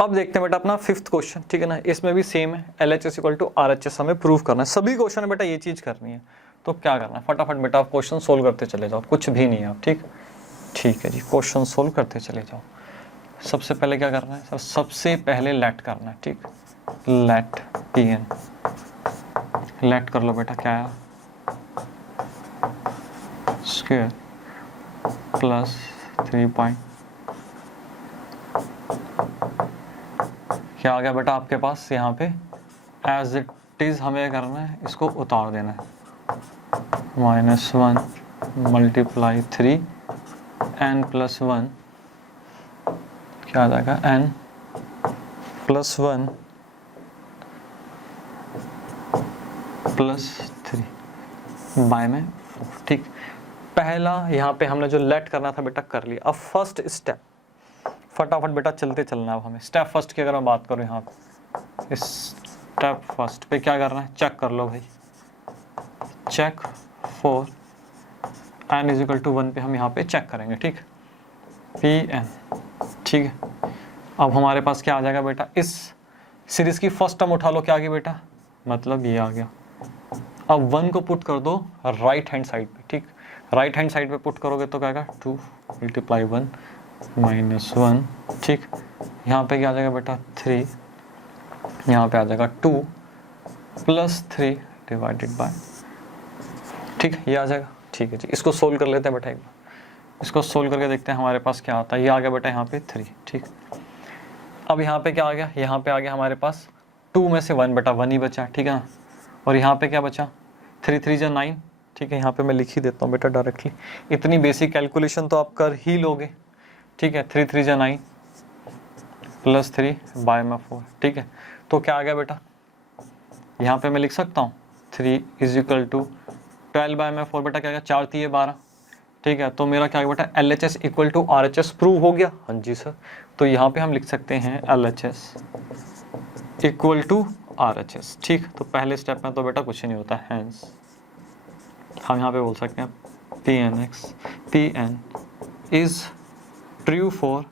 अब देखते हैं बेटा अपना 5th क्वेश्चन, ठीक है ना। इसमें भी सेम है, LHS इक्वल टू RHS हमें प्रूव करना है। सभी क्वेश्चन में बेटा ये चीज करनी है। तो क्या करना है, फटाफट बेटा आप क्वेश्चन सोल्व करते चले जाओ, कुछ भी नहीं है आप, ठीक है जी। क्वेश्चन सोल्व करते चले जाओ। सबसे पहले क्या करना है सर, सबसे पहले लेट करना है, ठीक। लेट Pn, लेट कर लो बेटा, क्या है स्क्वायर प्लस 3 क्या आ गया बेटा आपके पास यहाँ पे, एज इट इज हमें करना है, इसको उतार देना है। -1 मल्टीप्लाई 3 n+1, क्या आ जाएगा n+1 +3 बाय में 4, ठीक। पहला यहाँ पे हमने जो लेट करना था बेटा कर लिया। अब फर्स्ट स्टेप फटाफट बेटा चलते चलना। अब हमें स्टेप फर्स्ट की अगर मैं बात करूँ यहाँ पे, इस स्टेप फर्स्ट पे क्या करना है, चेक कर लो भाई, check for n is equal to 1 पे हम यहाँ पे चेक करेंगे, ठीक। Pn, ठीक है। अब हमारे पास क्या आ जाएगा बेटा, इस सीरीज की फर्स्ट टर्म उठा लो, क्या आ गया बेटा, मतलब ये आ गया। अब 1 को पुट कर दो राइट हैंड साइड पे, ठीक। राइट हैंड साइड पे पुट करोगे तो क्या आएगा 2 मल्टीप्लाई 1 -1, ठीक। यहाँ पे क्या आ जाएगा बेटा 3, यहाँ पे आ जाएगा 2 + 3 डिवाइडेड बाय, ठीक, ये आ जाएगा, ठीक है जी। इसको सोल्व कर लेते हैं बेटा एक बार, इसको सोल्व करके देखते हैं हमारे पास क्या आता है। ये आ गया बेटा यहाँ पे 3, ठीक। अब यहाँ पे क्या आ गया, यहाँ पे आ गया हमारे पास 2 में से 1 बेटा 1 ही बचा, ठीक है ना। और यहाँ पे क्या बचा 3 3 × 9, ठीक है। यहाँ पे मैं लिख ही देता हूँ बेटा डायरेक्टली, इतनी बेसिक कैलकुलेशन तो आप कर ही लोगे, ठीक है। 3 3 × 9 + 3 बाय में 4, ठीक है। तो क्या आ गया बेटा, यहाँ पे मैं लिख सकता हूँ 3 इज इक्वल टू 12 बाय में 4 बेटा, क्या गया 4 3 12, ठीक है। तो मेरा क्या गया बेटा LHS equal to RHS prove हो गया, हाँ जी सर। तो यहाँ पे हम लिख सकते हैं LHS इक्वल टू RHS, ठीक। तो पहले स्टेप में तो बेटा कुछ नहीं होता, हैंस हम यहाँ पे बोल सकते हैं Pn is true for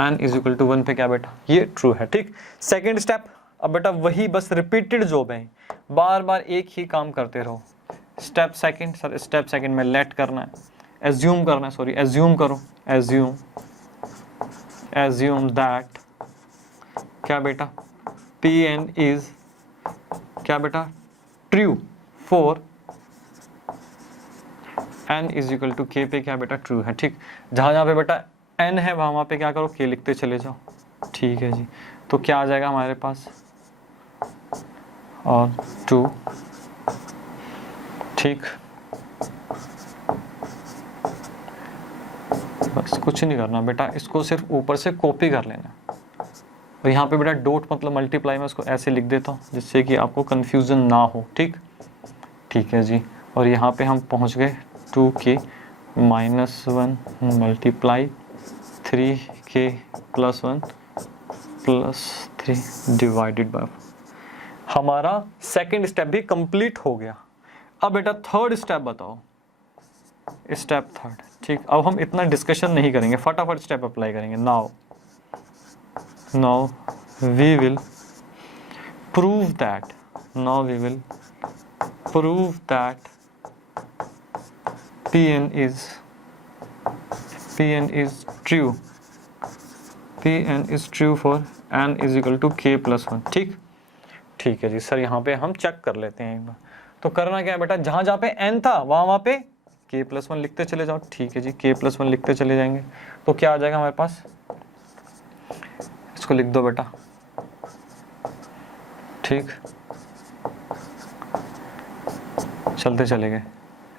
n is equal to 1 पे, क्या बेटा ये ट्रू है, ठीक। सेकेंड स्टेप, अब बेटा वही बस रिपीटेड जॉब है, बार बार एक ही काम करते रहो। Step second sir, step second में लेट करना है, एज्यूम करना है, सॉरी एज्यूम करो, एज्यूम दैट क्या बेटा Pn इज क्या बेटा true for n is equal to k पे, क्या बेटा ट्रू है, ठीक। जहाँ जहाँ पे बेटा n है वहाँ पे क्या करो k लिखते चले जाओ, ठीक है जी। तो क्या आ जाएगा हमारे पास और 2, ठीक। बस कुछ नहीं करना बेटा, इसको सिर्फ ऊपर से कॉपी कर लेना। और यहाँ पे बेटा डॉट मतलब मल्टीप्लाई में उसको ऐसे लिख देता हूँ जिससे कि आपको कंफ्यूजन ना हो, ठीक, ठीक है जी। और यहाँ पे हम पहुँच गए 2k -1 multiply 3k + 1 + 3 divided by, हमारा सेकंड स्टेप भी कंप्लीट हो गया। अब बेटा थर्ड स्टेप बताओ, स्टेप थर्ड, ठीक। अब हम इतना डिस्कशन नहीं करेंगे, फटाफट स्टेप अप्लाई करेंगे। Now we will prove that Pn is true for n is equal to k + 1, ठीक, ठीक है जी सर। यहाँ पे हम चेक कर लेते हैं एक बार। तो करना क्या है बेटा, जहाँ जहाँ पे n था वहाँ पे k + 1 लिखते चले जाओ, ठीक है जी। k + 1 लिखते चले जाएंगे तो क्या आ जाएगा हमारे पास, इसको लिख दो बेटा, ठीक। चलते चले गए,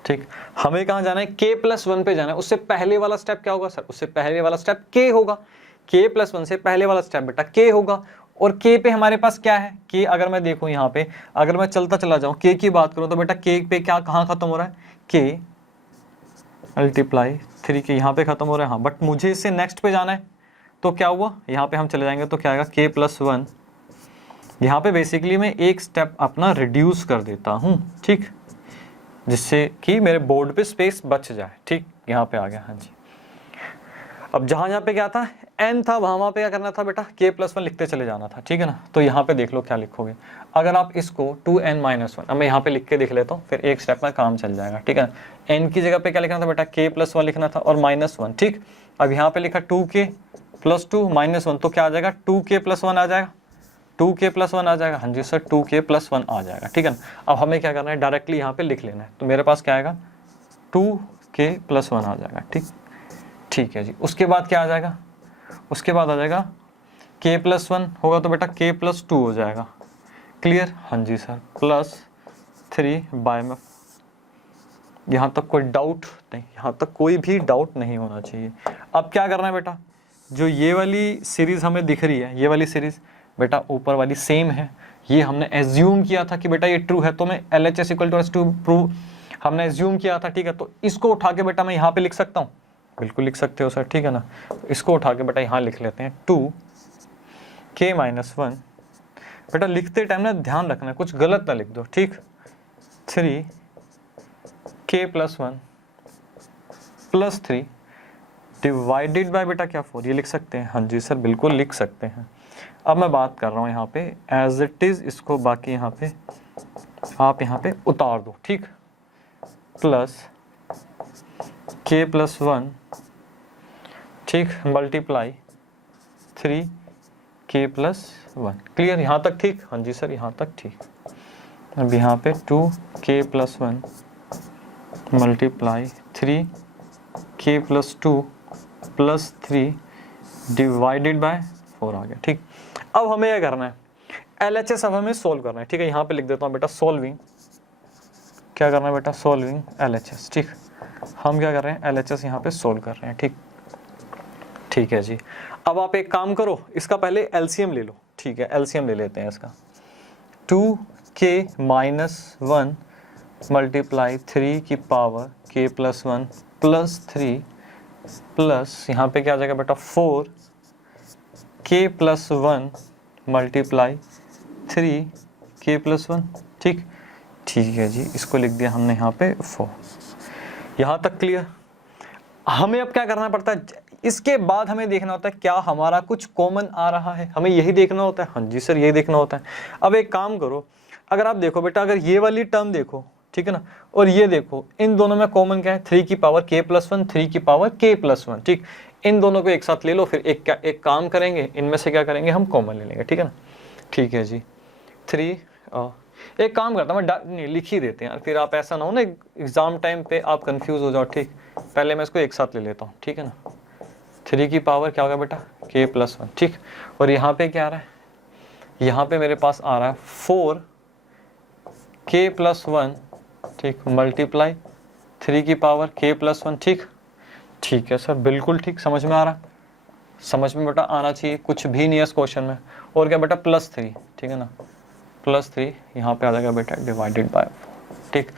ठीक। हमें कहाँ जाना है, k + 1 पे जाना है। उससे पहले वाला स्टेप क्या होगा सर, उससे पहले वाला स्टेप k होगा। k + 1 से पहले वाला स्टेप बेटा k होगा। और k पे हमारे पास क्या है, k अगर मैं देखूं यहाँ पे, अगर मैं चलता चला जाऊं k की बात करूं तो बेटा k पे क्या कहाँ खत्म हो रहा है, k मल्टीप्लाई 3 के यहाँ पे खत्म हो रहा है, हाँ। बट मुझे इससे नेक्स्ट पे जाना है, तो क्या हुआ, यहाँ पे हम चले जाएंगे तो क्या आएगा k + 1। यहाँ पे बेसिकली मैं एक स्टेप अपना रिड्यूस कर देता हूँ, ठीक, जिससे कि मेरे बोर्ड पे स्पेस बच जाए, ठीक। यहाँ पे आ गया, हाँ जी। अब जहाँ जहाँ पे क्या था n था वहाँ पे क्या करना था बेटा, k+1 लिखते चले जाना था, ठीक है ना। तो यहाँ पे देख लो क्या लिखोगे, अगर आप इसको 2n-1, अब मैं यहाँ पे लिख के देख लेता हूँ, फिर एक स्टेप में काम चल जाएगा, ठीक है ना। n की जगह पे क्या लिखना था बेटा, k+1 लिखना था और -1, ठीक। अब यहाँ पे लिखा 2k+2 -1, तो क्या आ जाएगा, 2k+1 आ जाएगा, 2k+1 आ जाएगा, हाँ जी सर 2k+1 आ जाएगा, ठीक है ना। अब हमें क्या करना है, डायरेक्टली यहाँ पे लिख लेना है, तो मेरे पास क्या आएगा, 2k+1 आ जाएगा, ठीक है जी। उसके बाद क्या आ जाएगा, उसके बाद आ जाएगा k+1 होगा तो बेटा k+2 हो जाएगा, क्लियर, हाँ जी सर, +3 बाय में, यहाँ तक कोई डाउट नहीं, यहाँ तक कोई भी डाउट नहीं होना चाहिए। अब क्या करना है बेटा, जो ये वाली सीरीज हमें दिख रही है, ये वाली सीरीज बेटा ऊपर वाली सेम है, ये हमने एज्यूम किया था कि बेटा ये ट्रू है, तो मैं LHS = S2 प्रूव हमने एज्यूम किया था, ठीक है। तो इसको उठा के बेटा मैं यहाँ पे लिख सकता हूँ, बिल्कुल लिख सकते हो सर, ठीक है ना। इसको उठा के बेटा यहाँ लिख लेते हैं, 2k-1, बेटा लिखते टाइम ना ध्यान रखना कुछ गलत ना लिख दो, ठीक। 3k+1 +3 डिवाइडेड बाय बेटा क्या 4, ये लिख सकते हैं, हाँ जी सर बिल्कुल लिख सकते हैं। अब मैं बात कर रहा हूँ यहाँ पे एज इट इज, इसको बाकी यहाँ पे आप यहाँ पे उतार दो, ठीक, +k+1, ठीक, मल्टीप्लाई 3k+1, क्लियर, यहाँ तक ठीक, हाँ जी सर यहाँ तक ठीक। अब यहाँ पे 2k+1 multiply 3k+2 +3 divided bye 4 आ गया, ठीक। अब हमें क्या करना है, LHS अब हमें सोल्व करना है, ठीक है। यहाँ पे लिख देता हूँ बेटा सॉल्विंग, क्या करना है बेटा, सॉल्विंग LHS, ठीक। हम क्या कर रहे हैं, LHS यहाँ पे सोल्व कर रहे हैं, ठीक, ठीक है जी। अब आप एक काम करो, इसका पहले LCM ले लो, ठीक है, LCM ले लेते हैं इसका, 2k-1 मल्टीप्लाई 3k+1 +3 प्लस यहाँ पे क्या आ जाएगा बेटा 4k+1 मल्टीप्लाई 3k+1, ठीक, ठीक है जी। इसको लिख दिया हमने यहाँ पे 4, यहाँ तक क्लियर। हमें अब क्या करना पड़ता है, इसके बाद हमें देखना होता है क्या हमारा कुछ कॉमन आ रहा है, हमें यही देखना होता है, हाँ जी सर यही देखना होता है। अब एक काम करो, अगर आप देखो बेटा, अगर ये वाली टर्म देखो, ठीक है ना, और ये देखो, इन दोनों में कॉमन क्या है, 3k+1 3k+1, ठीक। इन दोनों को एक साथ ले लो, फिर एक काम करेंगे, इनमें से क्या करेंगे, हम कॉमन ले लेंगे, ठीक है ना, ठीक है जी। 3 एक काम करता हूँ मैं, लिख ही देते हैं, फिर आप ऐसा ना हो ना एग्जाम टाइम पे आप कंफ्यूज हो जाओ, ठीक। पहले मैं इसको एक साथ ले लेता हूँ, ठीक है ना। 3 की पावर क्या होगा बेटा, k+1, ठीक। और यहाँ पे क्या आ रहा है, यहाँ पे मेरे पास आ रहा है 4k+1, ठीक, मल्टीप्लाई 3 की पावर k+1, ठीक, ठीक है सर बिल्कुल ठीक, समझ में आ रहा है, समझ में बेटा आना चाहिए, कुछ भी नहीं है इस क्वेश्चन में। और क्या बेटा +3, ठीक है ना, +3 यहाँ पे आ जाएगा बेटा डिवाइडेड बाय 4, ठीक।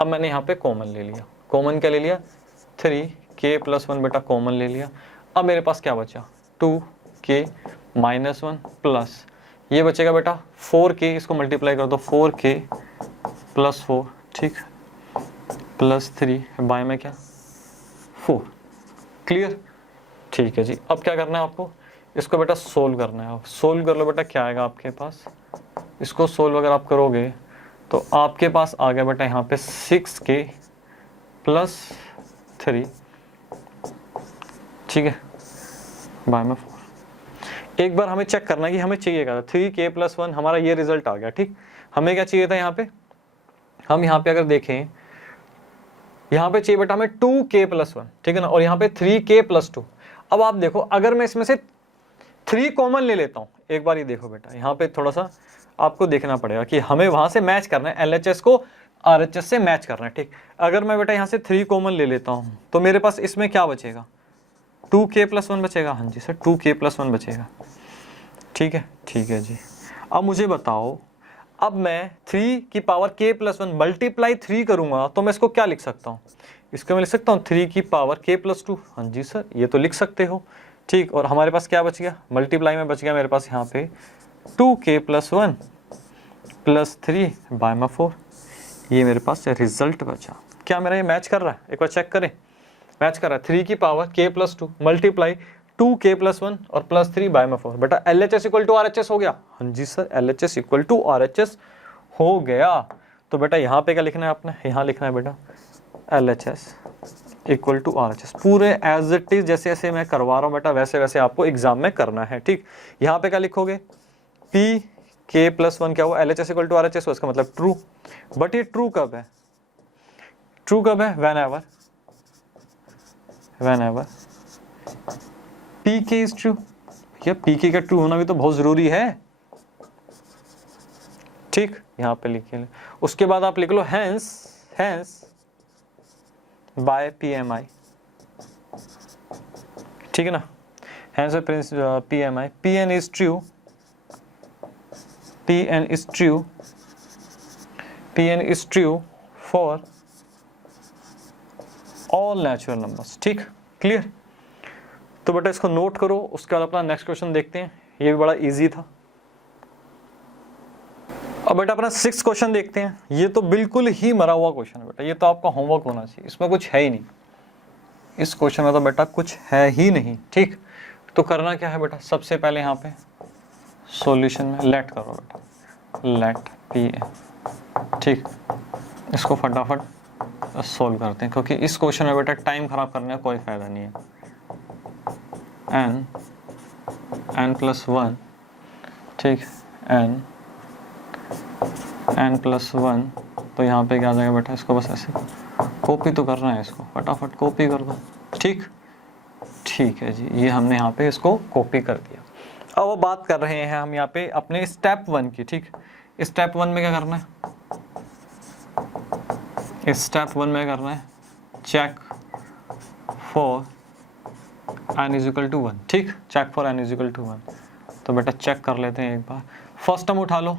अब मैंने यहाँ पे कॉमन ले लिया, कॉमन क्या ले लिया, 3k+1 बेटा कॉमन ले लिया। अब मेरे पास क्या बचा, 2k-1 प्लस ये बचेगा बेटा 4k, इसको मल्टीप्लाई कर दो, 4k+4, ठीक, +3 बाय में क्या 4, क्लियर, ठीक है जी। अब क्या करना है आपको, इसको बेटा सोल्व करना है, आप सोल्व कर लो बेटा, क्या आएगा आपके पास, इसको सोल्व अगर आप करोगे तो आपके पास आ गया बेटा यहाँ पे 6k+3, ठीक है, बाय में 4। एक बार हमें चेक करना है कि हमें चाहिए क्या था, 3k+1 हमारा ये रिजल्ट आ गया, ठीक। हमें क्या चाहिए था यहाँ पे, हम यहाँ पे अगर देखें, यहाँ पे चाहिए बेटा हमें 2k+1, ठीक है ना, और यहाँ पे 3k+2। अब आप देखो, अगर मैं इसमें से 3 कॉमन ले लेता हूँ, एक बार ये देखो बेटा, यहाँ पे थोड़ा सा आपको देखना पड़ेगा कि हमें वहां से मैच करना है, LHS को RHS से मैच करना है, ठीक। अगर मैं बेटा यहाँ से 3 कॉमन ले लेता हूँ तो मेरे पास इसमें क्या बचेगा, 2k+1 बचेगा, हाँ जी सर 2k+1 बचेगा, ठीक है, ठीक है जी। अब मुझे बताओ, अब मैं 3 की पावर k+1 मल्टीप्लाई 3 करूंगा तो मैं इसको क्या लिख सकता हूँ, इसको मैं लिख सकता हूँ 3 की पावर k+2, हाँ जी सर ये तो लिख सकते हो, ठीक। और हमारे पास क्या बच गया, मल्टीप्लाई में बच गया मेरे पास यहाँ पे 2k+1 +3 बाय में 4, ये मेरे पास रिजल्ट बचा। क्या मेरा ये मैच कर रहा है, एक बार चेक करें, मैच कर रहा है, 3 की पावर k+2 मल्टीप्लाई 2k+1 और +3 बाय में 4। बेटा LHS इक्वल टू RHS हो गया? हाँ जी sir, LHS equal to RHS हो गया। तो बेटा यहाँ पे क्या लिखना है आपने? यहाँ लिखना है बेटा LHS इक्वल टू RHS, पूरे एज इट इज जैसे जैसे मैं करवा रहा हूँ बेटा वैसे वैसे आपको एग्जाम में करना है। ठीक, यहाँ पे क्या लिखोगे? PK+1 क्या हुआ? LHS इक्वल टू RHS हुआ, इसका मतलब ट्रू। बट ये ट्रू कब है? ट्रू कब है? whenever PK is true. क्या PK का ट्रू होना भी तो बहुत जरूरी है। ठीक, यहाँ पे लिखिए। उसके बाद आप लिख लो hence बाय PMI। ठीक है ना, hence PMI, PN is true, PN is true for all natural numbers। ठीक, क्लियर? तो बेटा इसको नोट करो, उसके बाद अपना नेक्स्ट क्वेश्चन देखते हैं। ये भी बड़ा इजी था। अब बेटा अपना 6th क्वेश्चन देखते हैं। ये तो बिल्कुल ही मरा हुआ क्वेश्चन है बेटा, ये तो आपका होमवर्क होना चाहिए, इसमें कुछ है ही नहीं। इस क्वेश्चन में तो बेटा कुछ है ही नहीं। ठीक, तो करना क्या है बेटा? सबसे पहले यहाँ पे सॉल्यूशन में लेट करो बेटा, लेट PN। ठीक, इसको फटाफट सोल्व करते हैं, क्योंकि इस क्वेश्चन में बेटा टाइम खराब करने का कोई फायदा नहीं है। n+1, ठीक, n+1, तो यहाँ पे क्या आ जाएगा बेटा? इसको बस ऐसे कॉपी तो करना है, इसको फटाफट कॉपी कर दो। ठीक, ठीक है जी, ये हमने यहाँ पे इसको कॉपी कर दिया। अब वो बात कर रहे हैं हम यहाँ पे अपने स्टेप 1 की। ठीक, स्टेप 1 में क्या करना है? स्टेप 1 में करना है check for n is equal to 1। ठीक, check for n is equal to 1। तो बेटा चेक कर लेते हैं एक बार। फर्स्ट टर्म उठा लो।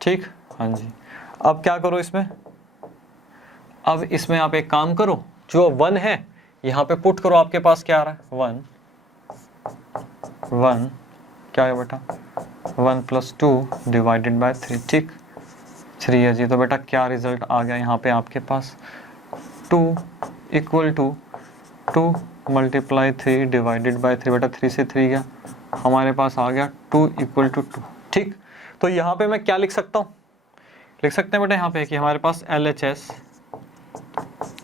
ठीक, हाँ जी। अब क्या करो इसमें? अब इसमें आप एक काम करो, जो 1 है यहाँ पे पुट करो। आपके पास क्या आ रहा है? 1 क्या है बेटा? 1 + 2 डिवाइडेड बाय 3। ठीक, 3 है जी। तो बेटा क्या रिजल्ट आ गया यहाँ पे आपके पास? 2 इक्वल टू 2 × 3 डिवाइडेड बाय 3। बेटा 3 से 3 गया, हमारे पास आ गया 2 इक्वल टू 2। ठीक, तो यहाँ पे मैं क्या लिख सकता हूँ? लिख सकते हैं बेटा यहाँ पे कि हमारे पास LHS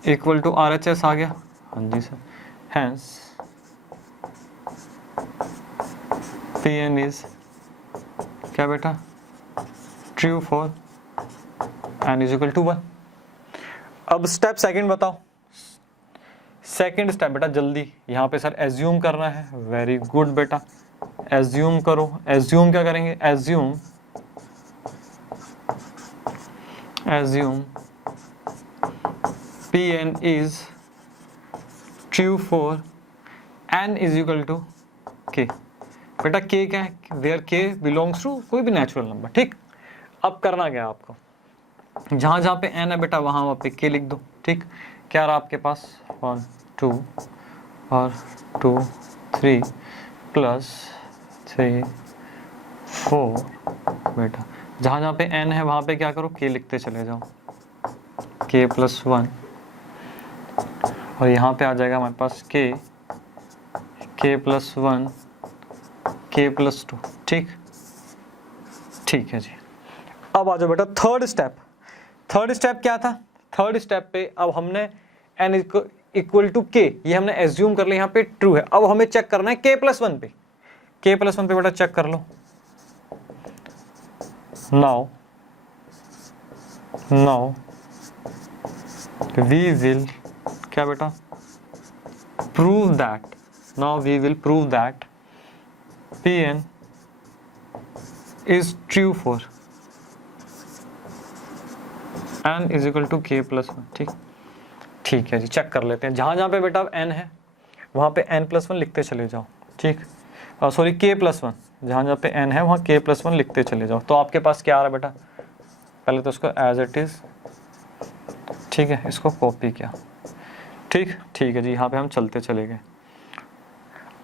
इक्वल टू RHS आ गया। हाँ जी सर। हैंस PN इज क्या बेटा? True for n is equal to 1। अब स्टेप सेकंड बताओ। सेकंड स्टेप बेटा जल्दी यहाँ पे सर एज्यूम करना है। वेरी गुड बेटा, एज्यूम करो। एज्यूम क्या करेंगे? Assume PN is true for n is equal to k। बेटा k क्या है? where k belongs to कोई भी नेचुरल नंबर। ठीक, अब करना क्या आपको? जहां जहां पे n है बेटा वहां पे k लिख दो। ठीक, क्या रहा आपके पास? 1 2 और 2 3 + 3 4। बेटा जहां जहां पे n है वहां पे क्या करो? k लिखते चले जाओ, k+1। और यहाँ पे आ जाएगा हमारे पास k+1 k+2। ठीक, ठीक है जी। अब आ जाओ बेटा थर्ड स्टेप। थर्ड स्टेप क्या था? थर्ड स्टेप पे अब हमने n इक्वल टू k ये हमने एज्यूम कर लिया, यहाँ पे ट्रू है। अब हमें चेक करना है k+1 पे। k+1 पे बेटा चेक कर लो। नाउ we will क्या बेटा? prove that, now we will prove that PN is true for n is equal to k+1। ठीक, ठीक है जी। चेक कर लेते हैं। जहां जहां पे बेटा n है वहां पे n+1 लिखते चले जाओ। ठीक, सॉरी k+1, जहां जहां पे n है वहां k+1 लिखते चले जाओ। तो आपके पास क्या आ रहा है बेटा? पहले तो इसको एज इट इज, ठीक है, इसको कॉपी किया। ठीक, ठीक है जी। यहाँ पे हम चलते चले गए।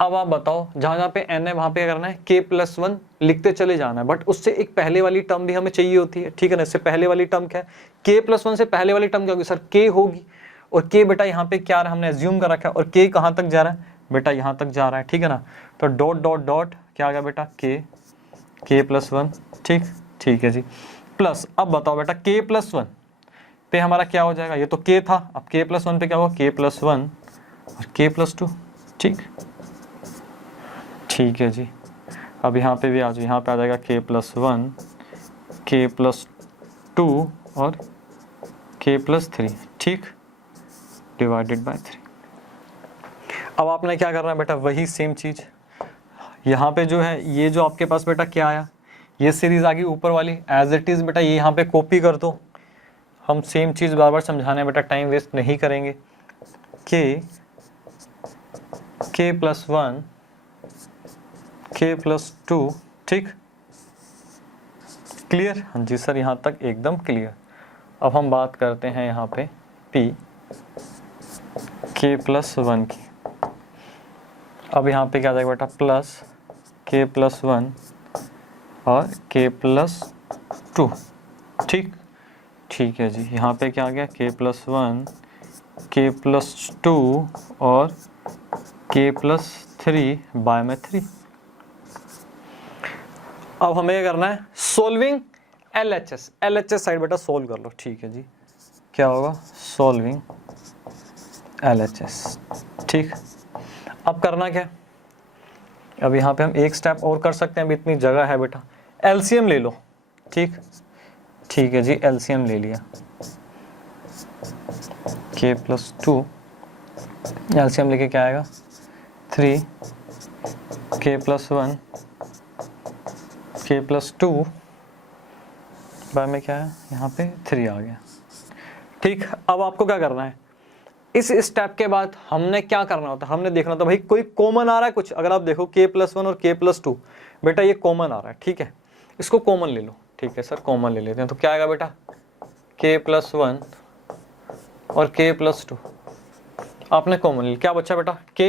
अब आप बताओ जहां जहां पे n है वहां पे क्या करना है? k+1 लिखते चले जाना है, बट उससे एक पहले वाली टर्म भी हमें चाहिए होती है। ठीक है ना, इससे पहले वाली टर्म क्या है? k+1 से पहले वाली टर्म क्या होगी? सर k होगी। और k बेटा यहाँ पे क्या हमने एज्यूम कर रखा है, और k कहाँ तक जा रहा है? बेटा यहाँ तक जा रहा है, ठीक है ना। तो डॉट डॉट डॉट क्या आ गया बेटा, के प्लस 1, ठीक है जी। प्लस अब बताओ बेटा के प्लस 1 पे हमारा क्या हो जाएगा, ये तो के था, अब के प्लस 1 पे क्या होगा, के प्लस 1 और के प्लस 2, ठीक है जी। अब यहाँ पे भी आ जाओ, यहाँ पे आ जाएगा के प्लस 1, के प्लस 2 और के प्लस 3, ठीक, डिवाइडेड बाय 3। अब आपने क्या करना है बेटा, वही सेम चीज़ यहाँ पे जो है, ये जो आपके पास बेटा क्या आया, ये सीरीज आ गई ऊपर वाली, एज इट इज़ बेटा ये यहाँ पे कॉपी कर दो। हम सेम चीज़ बार बार समझाने बेटा टाइम वेस्ट नहीं करेंगे। के प्लस 1, के प्लस 2, ठीक, क्लियर। हाँ जी सर, यहाँ तक एकदम क्लियर। अब हम बात करते हैं यहाँ पे पी के प्लस 1 की। अब यहाँ पे क्या आ जाएगा बेटा, प्लस के प्लस 1 और के प्लस 2, ठीक है जी। यहाँ पे क्या आ गया, के प्लस 1, के प्लस 2 और के प्लस 3 बाय में 3। अब हमें क्या करना है, सोल्विंग LHS साइड बेटा सोल्व कर लो, ठीक है जी। क्या होगा, सोल्विंग LHS, ठीक। अब करना क्या, अब यहाँ पे हम एक स्टेप और कर सकते हैं, अभी इतनी जगह है बेटा, LCM ले लो, ठीक है जी, LCM ले लिया, k प्लस 2, LCM लेके क्या आएगा, 3, k plus 1, k plus 2 by में क्या है, यहाँ पे 3 आ गया, ठीक। अब आपको क्या करना है, इस स्टेप के बाद हमने क्या करना होता है, हमने देखना होता है भाई कोई कॉमन आ रहा है कुछ। अगर आप देखो k प्लस 1 और k प्लस 2 बेटा ये कॉमन आ रहा है, ठीक है, इसको कॉमन ले लो, ठीक है सर, कॉमन ले लेते हैं। तो क्या आएगा बेटा, k प्लस 1 और k प्लस 2 आपने कॉमन ले लिया, क्या बचा बेटा, k,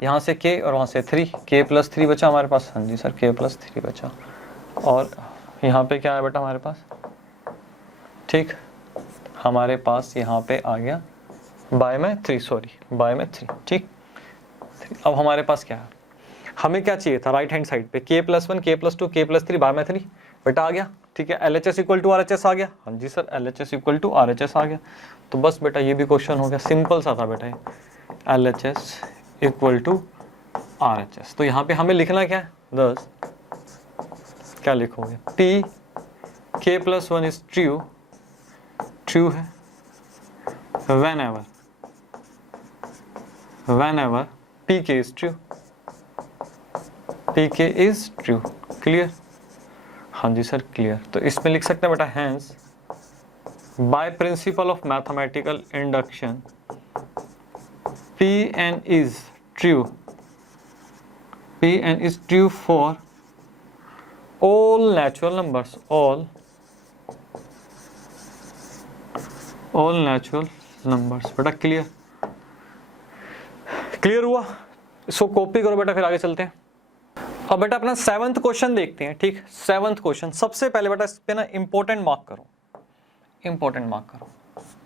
यहाँ से k और वहाँ से 3, k प्लस 3 बचा हमारे पास, हाँ जी सर k प्लस 3 बचा, और यहाँ पे क्या है बेटा हमारे पास, ठीक, हमारे पास यहाँ पे आ गया बाय में 3, ठीक। अब हमारे पास क्या है, हमें क्या चाहिए था, राइट हैंड साइड पे k plus 1, k plus 2, k plus 3 by में 3 बेटा आ गया, ठीक है। LHS इक्वल टू RHS आ गया, हाँ जी sir LHS equal to RHS आ गया। तो बस बेटा ये भी क्वेश्चन हो गया, सिंपल सा था बेटा ये, LHS इक्वल टू RHS। तो यहाँ पे हमें लिखना क्या है, 10, क्या लिखोगे, P k plus 1 is true है whenever pk is true, clear, हाँ जी सर क्लियर। तो इसमें लिख सकते हैं बेटा, hence by principle of mathematical induction Pn is true for all natural numbers, all natural numbers, बेटा क्लियर हुआ। इसको कॉपी करो बेटा, फिर आगे चलते हैं। अब बेटा अपना 7th क्वेश्चन देखते हैं, ठीक। 7th क्वेश्चन सबसे पहले बेटा इस पे ना इंपॉर्टेंट मार्क करो,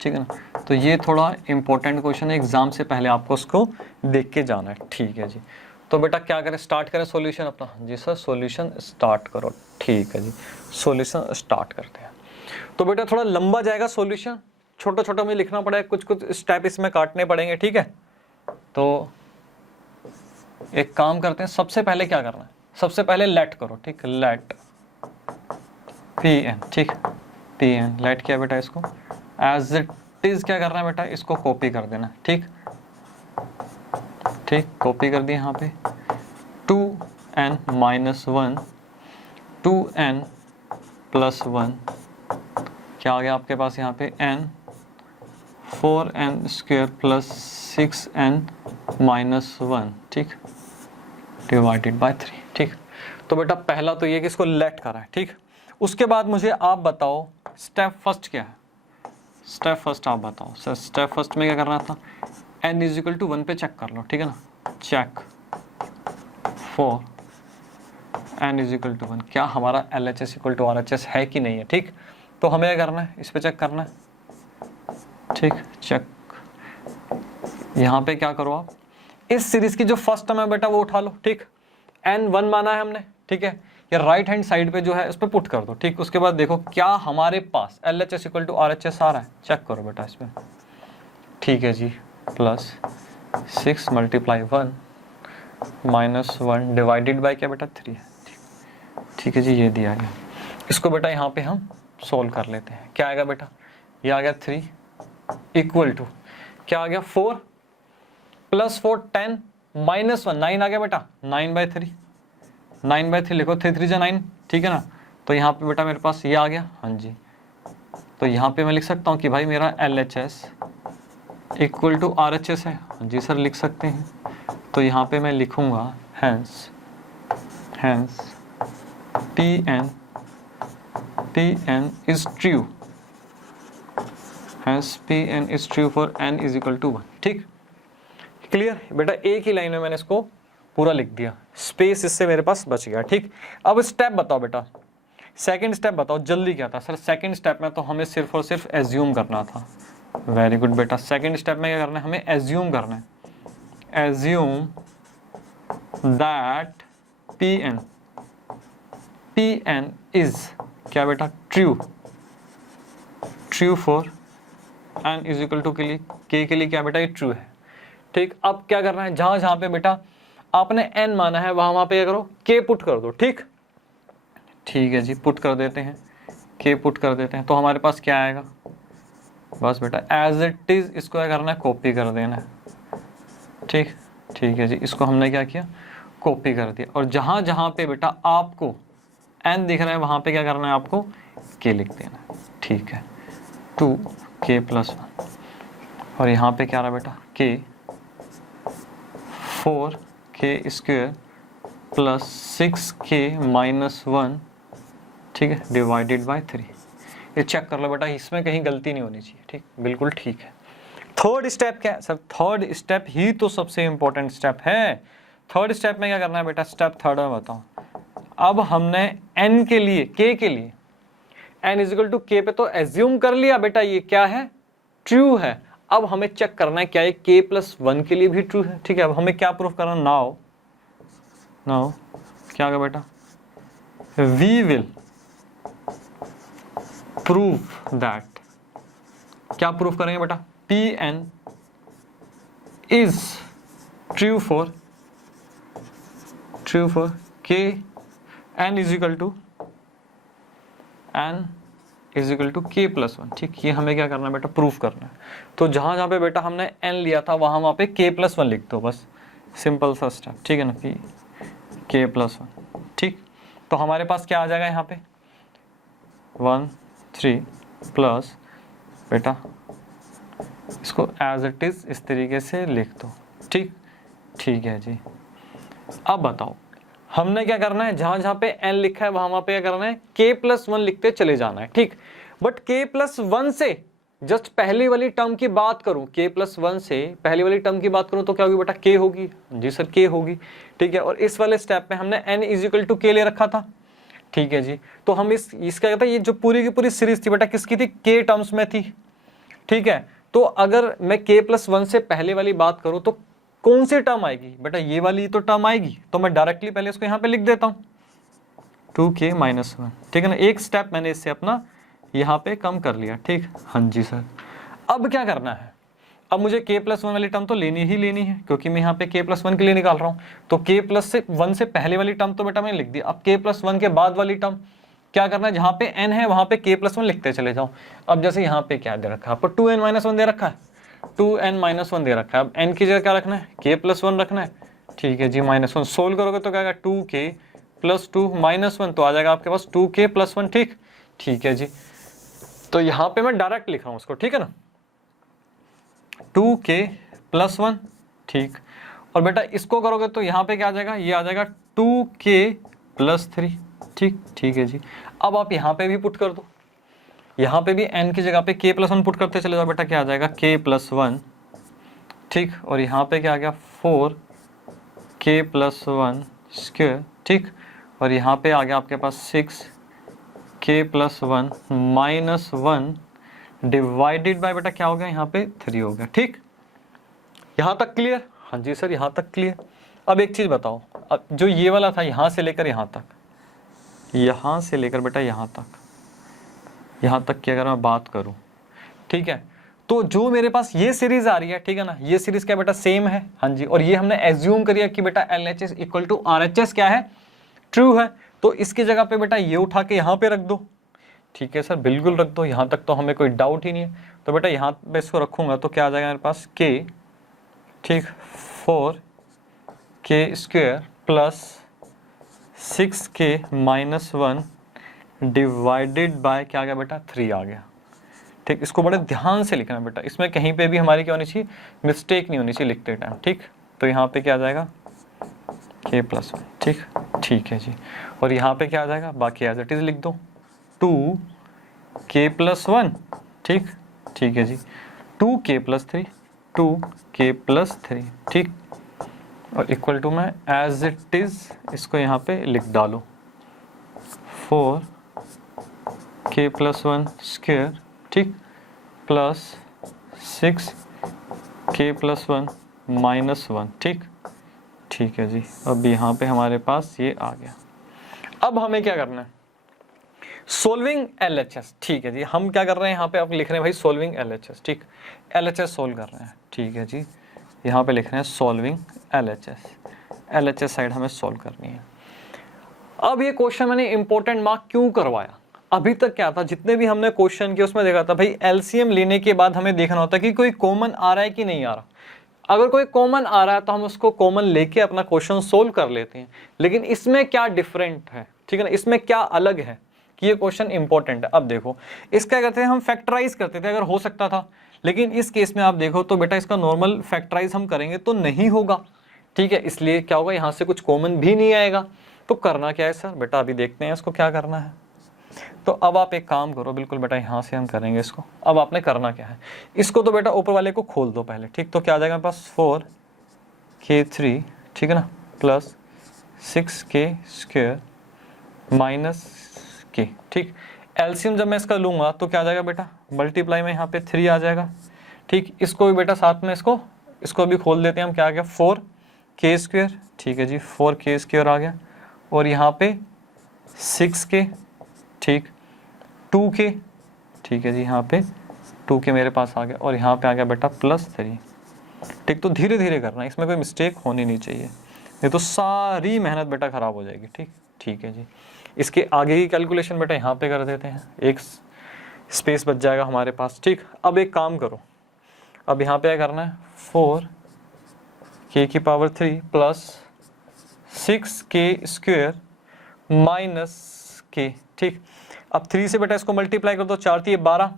ठीक है ना। तो ये थोड़ा इंपॉर्टेंट क्वेश्चन है, एग्जाम से पहले आपको उसको देख के जाना है, ठीक है जी। तो बेटा क्या करें, स्टार्ट करें सॉल्यूशन अपना, जी सर सॉल्यूशन स्टार्ट करो, ठीक है जी, सॉल्यूशन स्टार्ट करते हैं। तो बेटा थोड़ा लंबा जाएगा सॉल्यूशन, छोटा में लिखना पड़ेगा, कुछ स्टेप इसमें काटने पड़ेंगे, ठीक है। तो एक काम करते हैं, सबसे पहले क्या करना है, सबसे पहले लेट करो, ठीक, लेट Pn, ठीक, Pn लेट किया बेटा, इसको एज इट इज क्या करना है बेटा, इसको कॉपी कर देना, ठीक, कॉपी कर दिया यहाँ पे, 2n माइनस 1, 2n प्लस 1, क्या आ गया आपके पास यहाँ पे, n, 4n square plus 6n minus 1, ठीक, डिवाइडेड बाय 3, ठीक। तो बेटा पहला तो ये कि इसको लेट करा है, ठीक। उसके बाद मुझे आप बताओ स्टेप फर्स्ट क्या है, स्टेप फर्स्ट आप बताओ सर। स्टेप फर्स्ट में क्या करना था, n इज इक्वल टू 1 पे चेक कर लो, ठीक है ना, check for n is equal to 1, क्या हमारा LHS इक्वल टू RHS है कि नहीं है, ठीक। तो हमें क्या करना है, इस पे चेक करना है, ठीक, चेक। यहाँ पे क्या करो आप, इस सीरीज की जो फर्स्ट टर्म है बेटा वो उठा लो, ठीक, n1 माना है हमने, ठीक है, ये राइट हैंड साइड पे जो है उस पर पुट कर दो, ठीक। उसके बाद देखो क्या हमारे पास LHS इक्वल टू RHS आ रहा है, चेक करो बेटा इसमें, ठीक है जी, plus 6 multiply 1 minus 1 divided by क्या बेटा 3 है, ठीक है जी, ये दिया गया। इसको बेटा यहाँ पे हम सोल्व कर लेते हैं, क्या आएगा बेटा, ये आ गया 3 इक्वल टू क्या आ गया 4 प्लस 4 10 माइनस 1 9 आ गया बेटा 9/3, 9/3 लिखो, 3 3 जा 9, ठीक है ना। तो यहाँ पे बेटा मेरे पास ये आ गया, हाँ जी। तो यहाँ पे मैं लिख सकता हूँ कि भाई मेरा LHS इक्वल टू RHS है, हाँ जी सर लिख सकते हैं। तो यहाँ पे मैं लिखूँगा hence Pn is true, hence Pn is true for n is equal to 1, ठीक, क्लियर बेटा। एक ही लाइन में मैंने इसको पूरा लिख दिया, स्पेस इससे मेरे पास बच गया, ठीक। अब स्टेप बताओ बेटा, सेकंड स्टेप बताओ जल्दी क्या था सर। सेकंड स्टेप में तो हमें सिर्फ और सिर्फ एज्यूम करना था, वेरी गुड बेटा। सेकंड स्टेप में क्या करना है, हमें एज्यूम करना है, एज्यूम दैट Pn इज क्या बेटा true for n is equal to के लिए, k के लिए क्या बेटा ये ट्रू है, ठीक। अब क्या करना है, जहां जहां पे बेटा आपने n माना है वहां वहां पे क्या करो, k पुट कर दो, ठीक, ठीक है जी, पुट कर देते हैं, k पुट कर देते हैं। तो हमारे पास क्या आएगा, बस बेटा एज इट इज इसको क्या करना है, कॉपी कर देना है, ठीक, ठीक है जी। इसको हमने क्या किया, कॉपी कर दिया, और जहां जहां पे बेटा आपको n दिख रहा है वहां पे क्या करना है, आपको k लिख देना है, ठीक है, 2k + 1, और यहाँ पे क्या रहा बेटा k 4k² + 6k - 1, ठीक है, डिवाइडेड बाय 3। ये चेक कर लो बेटा, इसमें कहीं गलती नहीं होनी चाहिए, ठीक, बिल्कुल ठीक है। थर्ड स्टेप क्या है सर, थर्ड स्टेप ही तो सबसे इंपॉर्टेंट स्टेप है। थर्ड स्टेप में क्या करना है बेटा, स्टेप थर्ड में बताओ। अब हमने n के लिए, k के लिए n = k पे तो एज्यूम कर लिया बेटा ये क्या है, ट्रू है। अब हमें चेक करना है क्या ये k + 1 के लिए भी ट्रू है, ठीक है। अब हमें क्या प्रूफ करना, नाउ क्या होगा बेटा, वी विल प्रूव दैट, क्या प्रूफ करेंगे बेटा, Pn is true for k n = k + 1, ठीक। ये हमें क्या करना है बेटा, प्रूफ करना है। तो जहां जहां पे बेटा हमने n लिया था वहां पे k + 1 लिख दो, बस सिंपल सा स्टेप, ठीक है ना, k + 1, ठीक। तो हमारे पास क्या आ जाएगा यहाँ पे 1 3 प्लस बेटा इसको एज इट इज इस तरीके से लिख दो, ठीक, ठीक है जी। अब बताओ हमने क्या करना है, जहां जहां पे n लिखा है वहां पे क्या करना है, k + 1 लिखते चले जाना है, ठीक। बट k + 1 से जस्ट पहली वाली टर्म की बात करूं, k + 1 से पहली वाली टर्म की बात करूं तो क्या होगी बेटा, k होगी, जी सर k होगी, ठीक है। और इस वाले स्टेप में हमने n = k ले रखा था, ठीक है जी। तो हम इसका कहता है ये जो पूरी की पूरी सीरीज थी बेटा किसकी थी, k टर्म्स में थी, ठीक है। तो अगर मैं k + 1 से पहले वाली बात करूं तो कौन सी टर्म आएगी बेटा, ये वाली तो टर्म आएगी। तो मैं डायरेक्टली पहले इसको यहाँ पे लिख देता हूँ 2k - 1, ठीक है ना। एक स्टेप मैंने इससे अपना यहाँ पे कम कर लिया, ठीक, हाँ जी सर। अब क्या करना है, अब मुझे k + 1 वाली टर्म तो लेनी ही लेनी है, क्योंकि मैं यहाँ पे k + 1 के लिए निकाल रहा हूँ। तो k + 1 से पहले वाली टर्म तो बेटा मैंने लिख दी। अब k + 1 के बाद वाली टर्म क्या करना है, जहाँ पे n है वहाँ पे k + 1 लिखते चले जाओ। अब जैसे यहाँ पे क्या दे रखा है आपको, 2n - 1 दे रखा है, 2n - 1 दे रखा है। अब n की जगह क्या रखना है, k + 1 रखना है, ठीक है जी। -1 सोल्व करोगे तो क्या आएगा, 2k + 2 - 1 तो आ जाएगा आपके पास 2k + 1, ठीक, ठीक है जी। तो यहाँ पे मैं डायरेक्ट लिख रहा हूँ उसको, ठीक है ना, 2k + 1, ठीक। और बेटा इसको करोगे तो यहाँ पे क्या आ जाएगा, ये आ जाएगा 2k + 3, ठीक, ठीक है जी। अब आप यहाँ पे भी पुट कर दो, यहाँ पे भी n की जगह पे k + 1 पुट करते चले जाओ बेटा, क्या आ जाएगा k + 1, ठीक। और यहाँ पे क्या आ गया 4k + 1², ठीक। और यहाँ पे आ गया आपके पास 6k + 1 - 1 डिवाइडेड बाय बेटा क्या हो गया यहाँ पे 3 हो गया, ठीक। यहाँ तक क्लियर, हाँ जी सर, यहाँ तक क्लियर। अब एक चीज़ बताओ, अब जो ये वाला था यहाँ से लेकर यहाँ तक, यहाँ से लेकर बेटा यहाँ तक की अगर मैं बात करूँ, ठीक है, तो जो मेरे पास ये सीरीज आ रही है, ठीक है ना, ये सीरीज क्या बेटा सेम है, हाँ जी, और ये हमने एज्यूम करिए कि बेटा LHS इक्वल टू RHS क्या है, ट्रू है, तो इसकी जगह पे बेटा ये उठा के यहाँ पे रख दो। ठीक है सर, बिल्कुल रख दो, यहाँ तक तो हमें कोई डाउट ही नहीं है। तो बेटा यहाँ पे इसको रखूंगा तो क्या आ जाएगा मेरे पास k, ठीक, 4k² plus 6k minus 1 divided bye क्या आ गया बेटा 3 आ गया। ठीक, इसको बड़े ध्यान से लिखना बेटा, इसमें कहीं पे भी हमारी क्या होनी चाहिए, मिस्टेक नहीं होनी चाहिए लिखते टाइम। ठीक, तो यहाँ पे क्या आ जाएगा k प्लस 1, ठीक, ठीक है जी, और यहाँ पे क्या आ जाएगा, बाकी एज इट इज लिख दो 2k प्लस 1, ठीक, ठीक है जी, 2k प्लस 3, 2k प्लस 3, ठीक, और इक्वल टू में एज इट इज इसको यहाँ पे लिख डालो 4k प्लस 1 स्क्वायर, ठीक, प्लस 6k प्लस 1 माइनस 1, ठीक, ठीक है जी। अब यहाँ पे हमारे पास ये आ गया। अब हमें क्या करना है, सोल्विंग LHS, ठीक है जी, हम क्या कर रहे हैं यहाँ पे, अब लिख रहे हैं भाई सोल्विंग LHS, ठीक, LHS सोल्व कर रहे हैं, ठीक है जी, यहाँ पे लिख रहे हैं सोल्विंग LHS साइड हमें सोल्व करनी है। अब ये क्वेश्चन मैंने इंपॉर्टेंट मार्क क्यों करवाया, अभी तक क्या था, जितने भी हमने क्वेश्चन किए उसमें देखा था भाई LCM लेने के बाद हमें देखना होता है कि कोई कॉमन आ रहा है कि नहीं आ रहा। अगर कोई कॉमन आ रहा है तो हम उसको कॉमन लेके अपना क्वेश्चन सोल्व कर लेते हैं, लेकिन इसमें क्या डिफरेंट है, ठीक है ना, इसमें क्या अलग है कि ये क्वेश्चन इंपॉर्टेंट है। अब देखो, इसका करते हैं हम फैक्टराइज करते थे अगर हो सकता था, लेकिन इस केस में आप देखो तो बेटा इसका नॉर्मल फैक्टराइज हम करेंगे तो नहीं होगा, ठीक है, इसलिए क्या होगा, यहाँ से कुछ कॉमन भी नहीं आएगा। तो करना क्या है सर, बेटा अभी देखते हैं इसको क्या करना है। तो अब आप एक काम करो, बिल्कुल बेटा यहाँ से हम करेंगे इसको। अब आपने करना क्या है, इसको तो बेटा ऊपर वाले को खोल दो पहले, ठीक, तो क्या आ जाएगा पास 4k3, ठीक है ना, plus 6k square minus k, ठीक, एलसीएम जब मैं इसका लूंगा तो क्या आ जाएगा बेटा, मल्टीप्लाई में यहाँ पे 3 आ जाएगा, ठीक, इसको भी बेटा साथ में इसको भी खोल देते हैं हम, क्या आ गया 4k स्क्वायर, ठीक है जी, 4k स्क्वायर आ गया, और यहाँ पे 6k, ठीक, 2k, ठीक है जी, यहाँ पे 2k मेरे पास आ गया, और यहाँ पे आ गया बेटा प्लस 3, ठीक, तो धीरे धीरे करना, इसमें कोई मिस्टेक होनी नहीं चाहिए, नहीं तो सारी मेहनत बेटा खराब हो जाएगी। ठीक, ठीक है जी, इसके आगे की कैलकुलेशन बेटा यहाँ पे कर देते हैं, एक स्पेस बच जाएगा हमारे पास। ठीक, अब एक काम करो, अब यहाँ पे क्या करना है, 4k की power 3 plus 6k square minus k, ठीक, अब 3 से बेटा इसको मल्टीप्लाई कर दो, 4 3 12,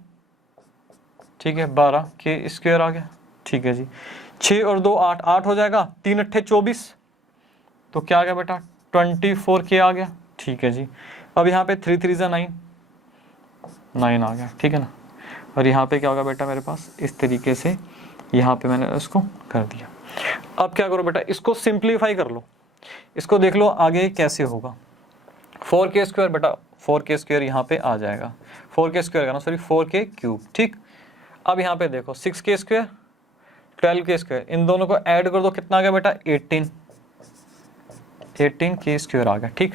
ठीक है, 12k स्क्वायर आ गया, ठीक है जी, 6 और 2 8, 8 हो जाएगा, 3 8 24, तो क्या आ गया बेटा 24k आ गया, ठीक है जी। अब यहाँ पे 3 3 9 9 आ गया, ठीक है ना, और यहाँ पे क्या होगा बेटा मेरे पास, इस तरीके से यहाँ पे मैंने इसको कर दिया। अब क्या करो बेटा, इसको सिंप्लीफाई कर लो, इसको देख लो आगे कैसे होगा। 4k स्क्वायर बेटा, 4k स्क्वायर यहाँ पे आ जाएगा, 4k स्क्वायर करना, सॉरी 4k क्यूब, ठीक। अब यहाँ पे देखो 6k स्क्वायर 12k स्क्वायर, इन दोनों को ऐड कर दो, कितना आ गया बेटा 18k स्क्वायर आ गया, ठीक।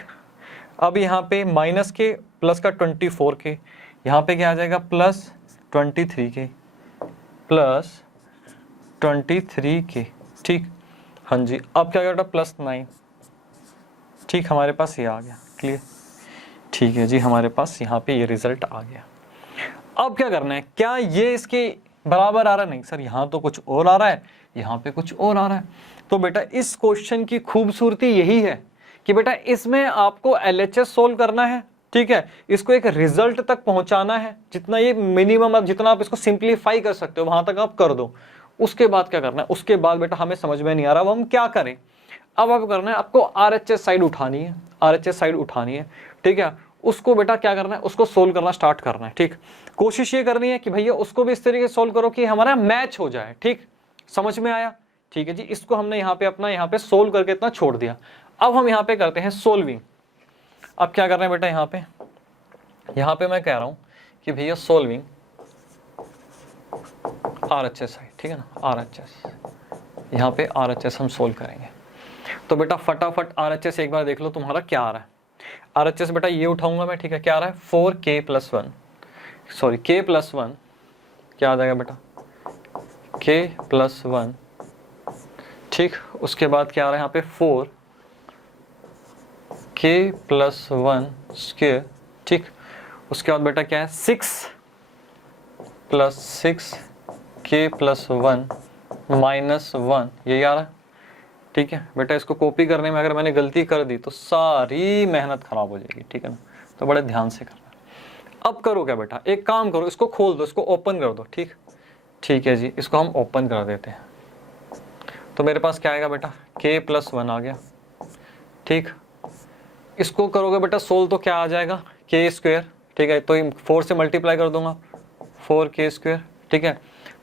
अब यहाँ पे माइनस के प्लस का 24k, यहाँ पे क्या आ जाएगा प्लस 23k प्लस 23k, ठीक, हाँ जी। अब क्या बेटा प्लस 9, ठीक, हमारे पास ये आ गया, क्लियर, ठीक है जी, हमारे पास यहाँ पे ये रिजल्ट आ गया। अब क्या करना है, क्या ये इसके बराबर आ रहा है, नहीं सर यहाँ तो कुछ और आ रहा है, यहाँ पे कुछ और आ रहा है। तो बेटा इस क्वेश्चन की खूबसूरती यही है कि बेटा इसमें आपको LHS सोल्व करना है, ठीक है, इसको एक रिजल्ट तक पहुंचाना है, जितना ये मिनिमम आप जितना आप इसको सिंप्लीफाई कर सकते हो वहां तक आप कर दो। उसके बाद क्या करना है, उसके बाद बेटा हमें समझ में नहीं आ रहा अब हम क्या करें। अब आप करना है, आपको RHS साइड उठानी है, RHS साइड उठानी है, ठीक है, उसको बेटा क्या करना है, उसको सोल्व करना स्टार्ट करना है, ठीक। कोशिश ये करनी है कि भैया उसको भी इस तरीके से सोल्व करो कि हमारा मैच हो जाए, ठीक, समझ में आया, ठीक है जी। इसको हमने यहाँ पे अपना यहाँ पे सोल्व करके इतना छोड़ दिया। अब हम यहाँ पे करते हैं सोल्विंग। अब क्या कर रहे हैं बेटा, यहाँ पे मैं कह रहा हूँ कि भैया सोल्विंग RHS साइड, ठीक है ना, RHS यहाँ पे RHS हम सोल्व करेंगे। तो बेटा फटाफट RHS एक बार देख लो तुम्हारा क्या आ रहा है। RHS बेटा ये उठाऊंगा मैं, ठीक है, क्या आ रहा है 4k+1, सॉरी k+1 क्या आ जाएगा बेटा k+1, ठीक। उसके बाद क्या आ रहा है यहाँ पे 4k+1 स्क्वायर, ठीक। उसके बाद बेटा क्या है 6+6k+1 -1, यही आ रहा है, ठीक है बेटा। इसको कॉपी करने में अगर मैंने गलती कर दी तो सारी मेहनत खराब हो जाएगी, ठीक है ना, तो बड़े ध्यान से करना। अब करो क्या बेटा, एक काम करो, इसको खोल दो, इसको ओपन कर दो, ठीक, ठीक है जी। इसको हम ओपन कर देते हैं, तो मेरे पास क्या आएगा बेटा k+1 आ गया, ठीक। इसको करोगे बेटा सोल्व तो क्या आ जाएगा k², ठीक है, तो 4 से मल्टीप्लाई कर दूंगा 4k², ठीक है।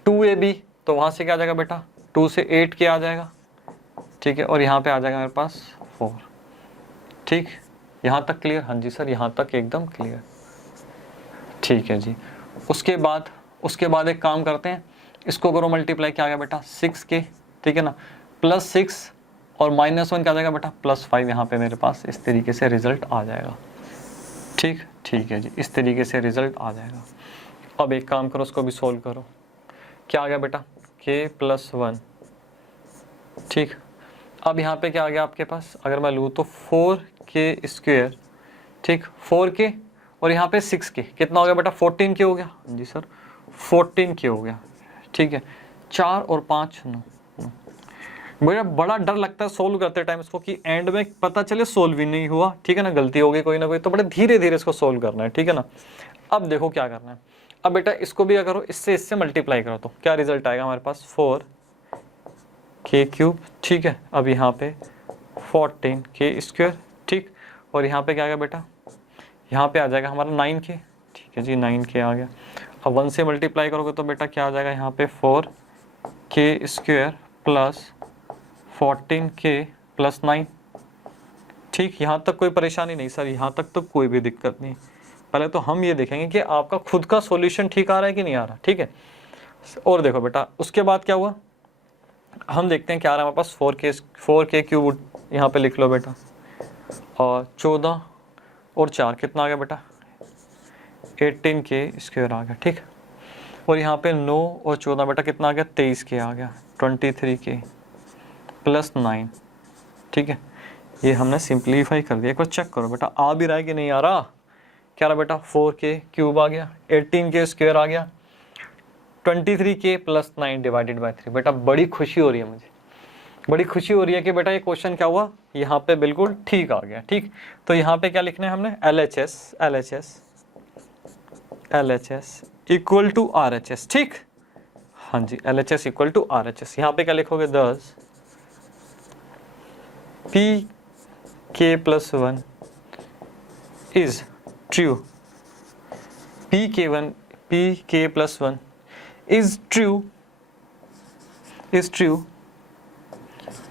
2ab तो वहां से क्या आ जाएगा बेटा 2 से 8k आ जाएगा, ठीक है, और यहाँ पे आ जाएगा मेरे पास 4, ठीक। यहाँ तक क्लियर? हाँ जी सर, यहाँ तक एकदम क्लियर, ठीक है जी। उसके बाद एक काम करते हैं, इसको करो मल्टीप्लाई, क्या आ गया बेटा 6k, ठीक है ना, +6 और -1 क्या आ जाएगा बेटा +5, यहाँ पे मेरे पास इस तरीके से रिजल्ट आ जाएगा, ठीक, ठीक है जी, इस तरीके से रिजल्ट आ जाएगा। अब एक काम करो, उसको भी सोल्व करो, क्या आ गया बेटा k+1, ठीक। अब यहाँ पे क्या आ गया आपके पास, अगर मैं लूँ तो 4k², ठीक, 4k और यहाँ पे 6k, कितना हो गया बेटा 14k हो गया, जी सर 14k हो गया, ठीक है। 4 और 5 9, मुझे बड़ा डर लगता है सोल्व करते टाइम इसको कि एंड में पता चले सोल्व ही नहीं हुआ, ठीक है ना, गलती हो गई कोई ना कोई, तो बड़े धीरे धीरे इसको सोल्व करना है, ठीक है ना। अब देखो क्या करना है, अब बेटा इसको भी अगर इससे मल्टीप्लाई करो तो क्या रिजल्ट आएगा हमारे पास 4k³, ठीक है। अब यहाँ पे 14k², ठीक, और यहाँ पे क्या आ गया बेटा, यहाँ पे आ जाएगा हमारा 9k, ठीक है जी 9k आ गया। अब 1 से मल्टीप्लाई करोगे तो बेटा क्या आ जाएगा यहाँ पे 4k² प्लस 14k+9, ठीक। यहाँ तक कोई परेशानी नहीं सर, यहाँ तक तो कोई भी दिक्कत नहीं। पहले तो हम ये देखेंगे कि आपका खुद का सॉल्यूशन ठीक आ रहा है कि नहीं आ रहा, ठीक है। और देखो बेटा उसके बाद क्या हुआ, हम देखते हैं क्या आ रहा है हमारे पास 4k³ यहाँ पे लिख लो बेटा, और 14 और 4 कितना आ गया बेटा 18k² आ गया, ठीक। और यहाँ पे 9 और 14 बेटा कितना आ गया 23k आ गया, 23k+9, ठीक है। ये हमने सिंप्लीफाई कर दिया, एक बार चेक करो बेटा आ भी रहा है कि नहीं आ रहा। क्या रहा बेटा 4k³ आ गया, 18k² आ गया, 23k+9 डिवाइडेड बाय 3। बेटा बड़ी खुशी हो रही है मुझे, बड़ी खुशी हो रही है कि बेटा ये क्वेश्चन क्या हुआ यहाँ पे बिल्कुल ठीक आ गया, ठीक। तो यहाँ पे क्या लिखना है हमने LHS इक्वल टू RHS, ठीक। हाँ जी LHS इक्वल टू RHS, यहाँ पे क्या लिखोगे 10 pk+1 is true, pk+1 is true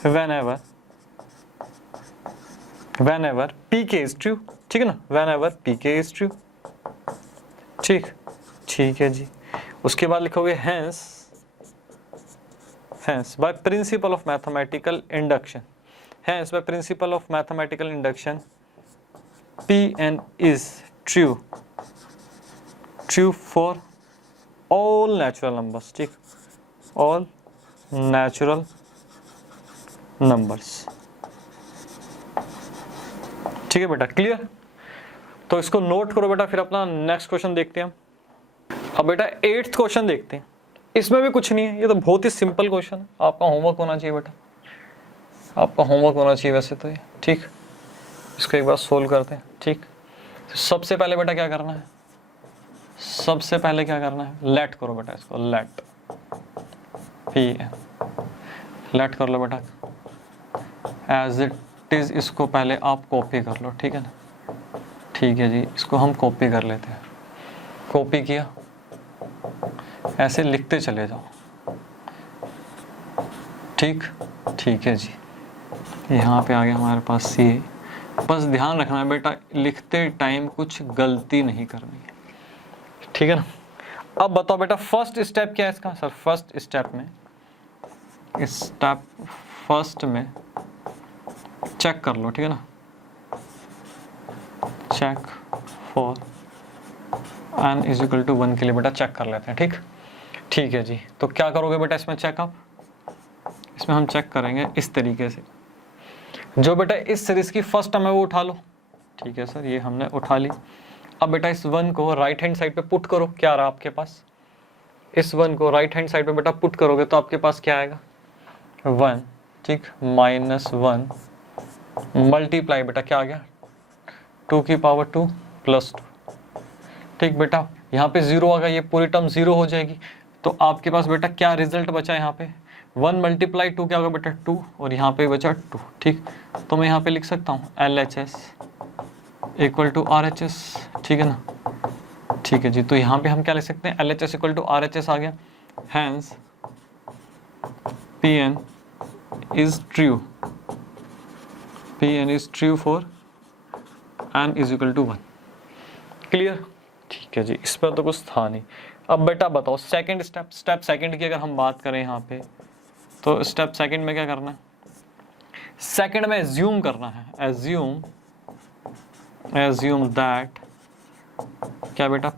whenever pk is true, ठीक है ना, whenever pk is true, ठीक, ठीक है जी। उसके बाद लिखोगे hence by principle of mathematical induction, Pn is true for all natural numbers, ठीक, all natural numbers, ठीक है बेटा क्लियर। तो इसको नोट करो बेटा, फिर अपना नेक्स्ट क्वेश्चन देखते हैं हम। अब बेटा 8th क्वेश्चन देखते हैं, इसमें भी कुछ नहीं है, ये तो बहुत ही सिंपल क्वेश्चन है, आपका होमवर्क होना चाहिए बेटा, आपका होमवर्क होना चाहिए वैसे तो ये, ठीक। इसको एक बार सोल्व करते हैं, ठीक। सबसे पहले बेटा क्या करना है, लेट करो बेटा, इसको लेट लेट कर लो बेटा एज इट इज। इसको पहले आप कॉपी कर लो, ठीक है ना, ठीक है जी। इसको हम कॉपी कर लेते हैं, कॉपी किया, ऐसे लिखते चले जाओ, ठीक, ठीक है जी। यहाँ पे आ गया हमारे पास ये, बस ध्यान रखना है बेटा लिखते टाइम कुछ गलती नहीं करनी है, ठीक है ना। अब बताओ बेटा फर्स्ट स्टेप क्या है इसका, सर फर्स्ट स्टेप में स्टेप फर्स्ट में चेक कर लो, ठीक है ना, check for n is equal to 1 के लिए बेटा चेक कर लेते हैं। ठीक है जी। तो क्या करोगे बेटा इसमें चेकअप, इसमें हम चेक करेंगे इस तरीके से, जो बेटा इस सीरीज की फर्स्ट टर्म है वो उठा लो। ठीक है सर, ये हमने उठा ली। अब बेटा इस 1 को राइट हैंड साइड पे पुट करो, क्या रहा आपके पास, इस 1 को राइट हैंड साइड पे बेटा पुट करोगे तो आपके पास क्या आएगा 1, ठीक, -1 मल्टीप्लाई बेटा क्या आ गया 2 की पावर 2 +2। ठीक बेटा, यहाँ पे 0 आ गया, ये पूरी टर्म 0 हो जाएगी। तो आपके पास बेटा क्या रिजल्ट बचा यहाँ पे 1 × 2 क्या होगा बेटा 2, और यहाँ पे बचा 2। ठीक, तो मैं यहाँ पे लिख सकता हूँ LHS = RHS, ठीक है ना। ठीक है जी, तो यहाँ पे हम क्या लिख सकते हैं LHS = RHS आ गया, hence PN is true, PN is true for n is equal to 1। Clear, ठीक है जी, इस पर तो कुछ था नहीं। अब बेटा बताओ सेकंड स्टेप, स्टेप सेकंड की अगर हम बात करें यहाँ पे, तो स्टेप सेकंड में क्या करना है, सेकंड में एज्यूम करना है, एज्यूम दैट क्या बेटा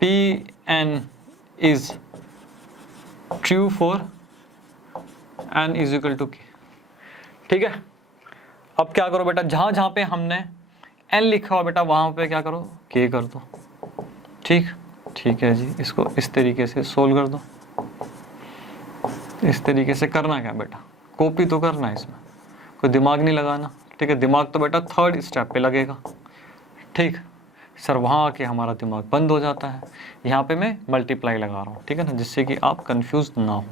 PN is true for n is equal to k। ठीक है, अब क्या करो बेटा, जहां जहां पे हमने n लिखा हुआ बेटा वहां पे क्या करो k कर दो। ठीक है जी, इसको इस तरीके से सोल्व कर दो। इस तरीके से करना क्या बेटा, कॉपी तो करना है, इसमें कोई दिमाग नहीं लगाना। ठीक है, दिमाग तो बेटा थर्ड स्टेप पे लगेगा। ठीक सर, वहाँ आके हमारा दिमाग बंद हो जाता है। यहाँ पे मैं मल्टीप्लाई लगा रहा हूँ, ठीक है ना, जिससे कि आप कंफ्यूज ना हो।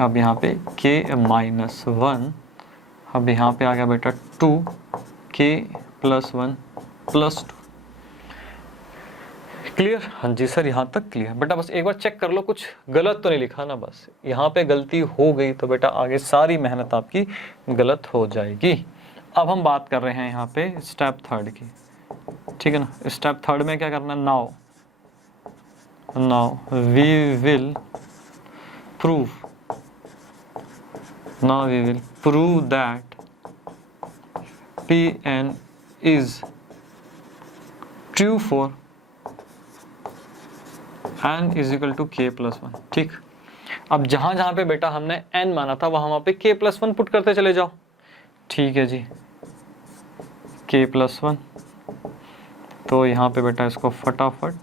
अब यहाँ पे k-1, अब यहाँ पे आ गया बेटा 2k + 1 + 2। क्लियर, हाँ जी सर, यहाँ तक क्लियर। बेटा बस एक बार चेक कर लो कुछ गलत तो नहीं लिखा ना, बस यहाँ पे गलती हो गई तो बेटा आगे सारी मेहनत आपकी गलत हो जाएगी। अब हम बात कर रहे हैं यहाँ पे स्टेप थर्ड की, ठीक है ना। स्टेप थर्ड में क्या करना है, now we will prove that PN is true for n is equal to k + 1। ठीक, अब जहां जहां पे बेटा हमने n माना था वहां पे k + 1 पुट करते चले जाओ। ठीक है जी, k + 1, तो यहाँ पे बेटा इसको फटाफट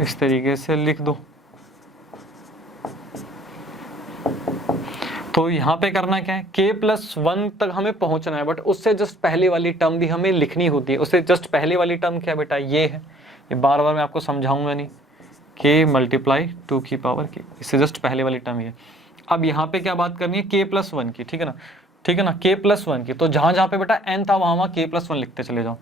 इस तरीके से लिख दो। तो यहाँ पे करना क्या है, k + 1 तक हमें पहुंचना है, बट उससे जस्ट पहले वाली टर्म भी हमें लिखनी होती है। उससे जस्ट पहले वाली टर्म क्या बेटा, ये है, ये बार बार मैं आपको समझाऊंगा नहीं, k × 2 की पावर k, इससे जस्ट पहले वाली टर्म ये। अब यहाँ पे क्या बात करनी है, k + 1 की, ठीक है ना, k + 1 की। तो जहां जहां पे बेटा n था वहां k + 1 लिखते चले जाओ।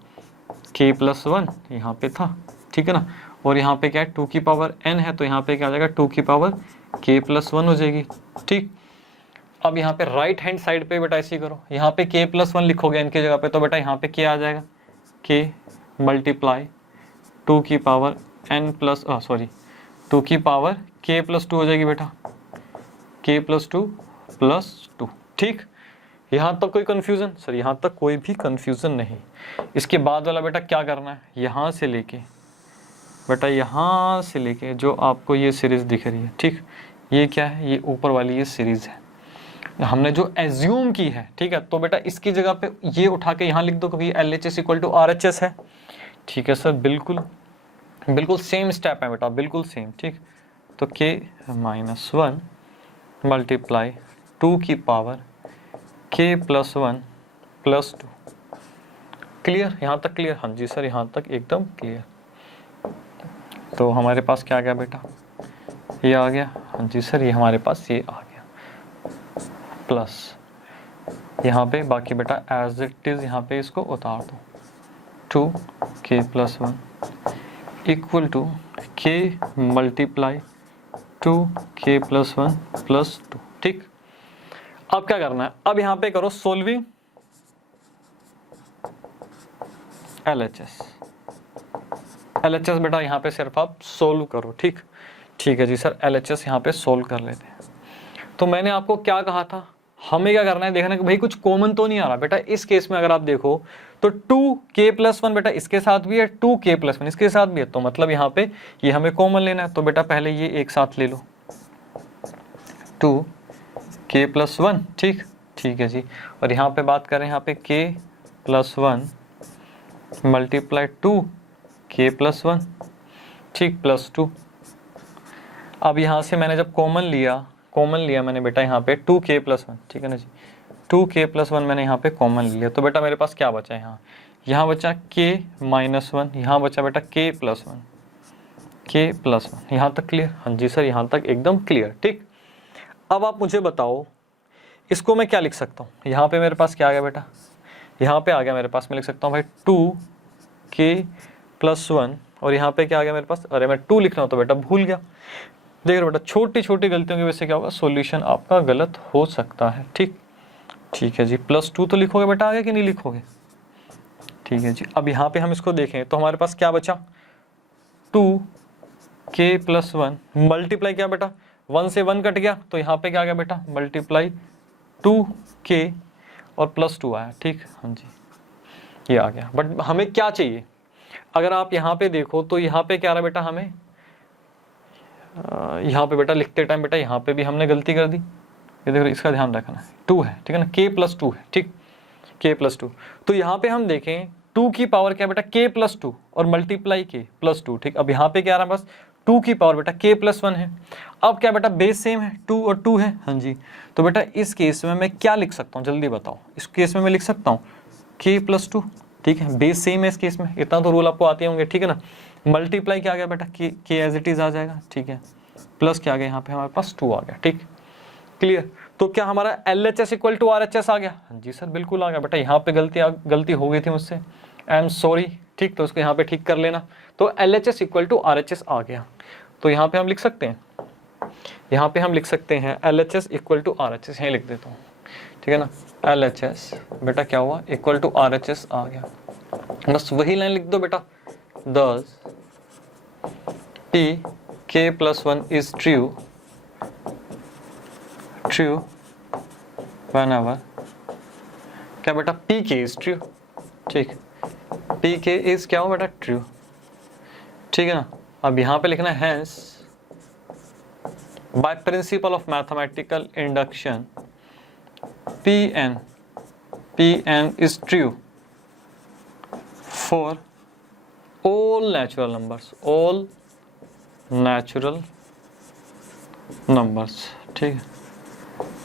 k + 1 यहाँ पे था, ठीक है ना, और यहाँ पे क्या है 2 की पावर n है, तो यहाँ पे क्या आ जाएगा 2 की पावर k + 1 हो जाएगी। ठीक, अब यहाँ पे राइट हैंड साइड पे बेटा ऐसे करो, यहाँ पे k + 1 लिखोगे n की जगह पे, तो बेटा यहाँ पे क्या आ जाएगा k × 2 की पावर n प्लस 2 की पावर k + 2 हो जाएगी बेटा, k + 2 + 2। ठीक, यहाँ तक कोई कंफ्यूजन सर, यहाँ तक कोई भी कंफ्यूजन नहीं। इसके बाद वाला बेटा क्या करना है, यहाँ से लेके बेटा, यहाँ से लेके जो आपको ये सीरीज दिख रही है, ठीक, ये क्या है, ये ऊपर वाली ये सीरीज है, हमने जो एज्यूम की है। ठीक है, तो बेटा इसकी जगह पे ये उठा के यहाँ लिख दो क्योंकि LHS = RHS है। ठीक है सर, बिल्कुल सेम स्टेप है बेटा, बिल्कुल सेम। ठीक, तो k - 1 मल्टीप्लाई 2 की पावर k + 1 + 2। क्लियर, यहाँ तक क्लियर, हाँ जी सर, यहाँ तक एकदम क्लियर। तो हमारे पास क्या आ गया बेटा, ये आ गया, हाँ जी सर, ये हमारे पास ये आ गया, प्लस यहाँ पे बाकी बेटा एज इट इज यहाँ पे इसको उतार दो, 2k + 1 = k × 2k + 1 + 2। ठीक, अब क्या करना है, अब यहाँ पे करो सोल्विंग LHS बेटा, यहाँ पे सिर्फ आप सोल्व करो। ठीक है जी सर, LHS यहाँ पे सोल्व कर लेते हैं। तो मैंने आपको क्या कहा था, हमें क्या करना है, देखना कि भाई कुछ कॉमन तो नहीं आ रहा बेटा। इस केस में अगर आप देखो तो 2k+1 बेटा इसके साथ भी है, 2k+1 इसके साथ भी है, तो मतलब यहाँ पे ये हमें कॉमन लेना है। तो बेटा पहले ये एक साथ ले लो, 2k+1, ठीक ठीक है जी। और यहाँ पे बात करें, यहाँ पे k+1 मल्टीप्लाई 2k+1, ठीक, +2। अब यहाँ से मैंने जब कॉमन लिया मैंने बेटा यहाँ पे 2k+1, ठीक है ना जी, 2k+1 मैंने यहाँ पे कॉमन लिया, तो बेटा मेरे पास क्या बचा है, यहाँ बचा k-1, यहाँ बचा बेटा k+1, यहाँ तक क्लियर? हाँ जी सर, यहाँ तक एकदम क्लियर, ठीक। अब आप मुझे बताओ इसको मैं क्या लिख सकता हूँ, यहाँ पे मेरे पास क्या आ गया बेटा, यहाँ पे आ गया मेरे पास, मैं लिख सकता हूँ भाई 2k+1, और यहाँ पे क्या आ गया मेरे पास, अरे मैं 2 लिख रहा हूँ तो बेटा भूल गया। देख रहे बेटा, छोटी छोटी गलतियों की वजह से क्या होगा, सॉल्यूशन आपका गलत हो सकता है, ठीक ठीक है जी। +2 तो लिखोगे बेटा आगे कि नहीं लिखोगे, ठीक है जी। अब यहाँ पे हम इसको देखें तो हमारे पास क्या बचा, 2k+1 मल्टीप्लाई क्या बेटा, 1 से 1 कट गया, तो यहाँ पे क्या आ गया बेटा, मल्टीप्लाई 2k और +2 आया, ठीक, हाँ जी ये आ गया। बट हमें क्या चाहिए, अगर आप यहाँ पे देखो तो यहाँ पे क्या रहा बेटा, हमें यहाँ पे बेटा लिखते टाइम बेटा यहाँ पे भी हमने गलती कर दी, ये देखो इसका ध्यान रखना है, 2 है, ठीक है ना, k+2 है, ठीक, k+2। तो यहाँ पे हम देखें 2 की पावर क्या बेटा, k+2 और मल्टीप्लाई k+2, ठीक। अब यहाँ पे क्या आ रहा है, बस 2 की पावर बेटा k+1 है। अब क्या बेटा, बेस सेम है, 2 और 2 है, हाँ जी। तो बेटा इस केस में मैं क्या लिख सकता हूँ, जल्दी बताओ। इस केस में मैं लिख सकता हूँ k+2, ठीक है, बेस सेम है इस केस में, इतना तो रूल आपको आते होंगे, ठीक है ना। मल्टीप्लाई क्या आ गया बेटा, k एज इट इज आ जाएगा, ठीक है, प्लस क्या आ गया, यहाँ पे हमारे पास 2 आ गया, ठीक, क्लियर। तो क्या हमारा LHS इक्वल टू RHS आ गया, हाँ जी सर बिल्कुल आ गया बेटा। यहाँ पे गलती हो गई थी मुझसे, आई एम सॉरी, ठीक, तो उसको यहाँ पे ठीक कर लेना। तो LHS इक्वल टू RHS आ गया, तो यहाँ पे हम लिख सकते हैं, यहाँ पे हम लिख सकते हैं LHS इक्वल टू RHS, यहीं लिख देता हूँ, ठीक है ना। LHS बेटा क्या हुआ, इक्वल टू RHS आ गया, बस वही लाइन लिख दो बेटा, thus k+1 is true whenever क्या बेटा, pk is true, ठीक, pk is क्या हो बेटा, true, ठीक है ना। अब यहाँ पे लिखना है hence by principle of mathematical induction pn is true for all natural numbers, ठीक है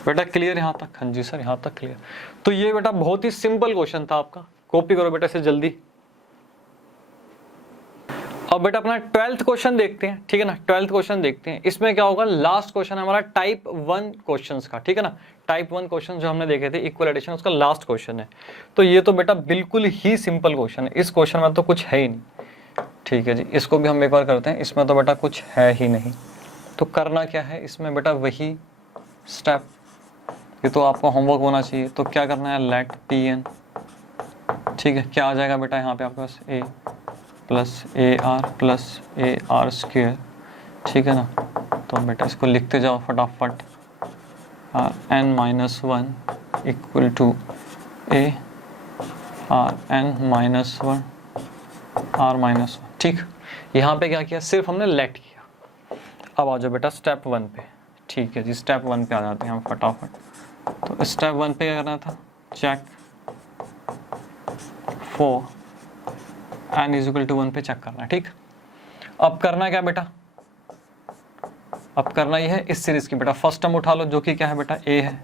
बेटा, क्लियर यहाँ तक, हाँ जी सर यहाँ तक क्लियर। तो ये बेटा बहुत ही सिंपल क्वेश्चन था आपका, कॉपी करो बेटा इसे जल्दी। अब बेटा अपना 12th क्वेश्चन देखते हैं, ठीक है ना, 12th क्वेश्चन देखते हैं। इसमें क्या होगा, लास्ट क्वेश्चन हमारा टाइप 1 क्वेश्चंस का, ठीक है ना। टाइप 1 क्वेश्चन जो हमने देखे थे इक्वल एडिशन, उसका लास्ट क्वेश्चन है। तो ये तो बेटा बिल्कुल ही सिंपल क्वेश्चन है, इस क्वेश्चन में तो कुछ है ही नहीं, ठीक है जी। इसको भी हम एक बार करते हैं, इसमें तो बेटा कुछ है ही नहीं। तो करना क्या है इसमें बेटा, वही स्टेप, ये तो आपको होमवर्क होना चाहिए। तो क्या करना है, लेट pn, ठीक है, क्या आ जाएगा बेटा यहाँ पे आपके पास a plus A R square, ठीक है ना। तो बेटा इसको लिखते जाओ फटाफट, n-1 equal to a n-1 r-1, ठीक। यहाँ पे क्या किया, सिर्फ हमने लेट किया। अब आ जाओ बेटा स्टेप 1 पे, ठीक है जी, स्टेप 1 पे आ जाते हैं हम फटाफट। तो स्टेप 1 पे क्या करना था, check for n is equal to 1 पे चेक करना है, ठीक। अब करना क्या बेटा, अब करना ये है इस सीरीज की बेटा फर्स्ट टर्म उठा लो, जो कि क्या है बेटा a है।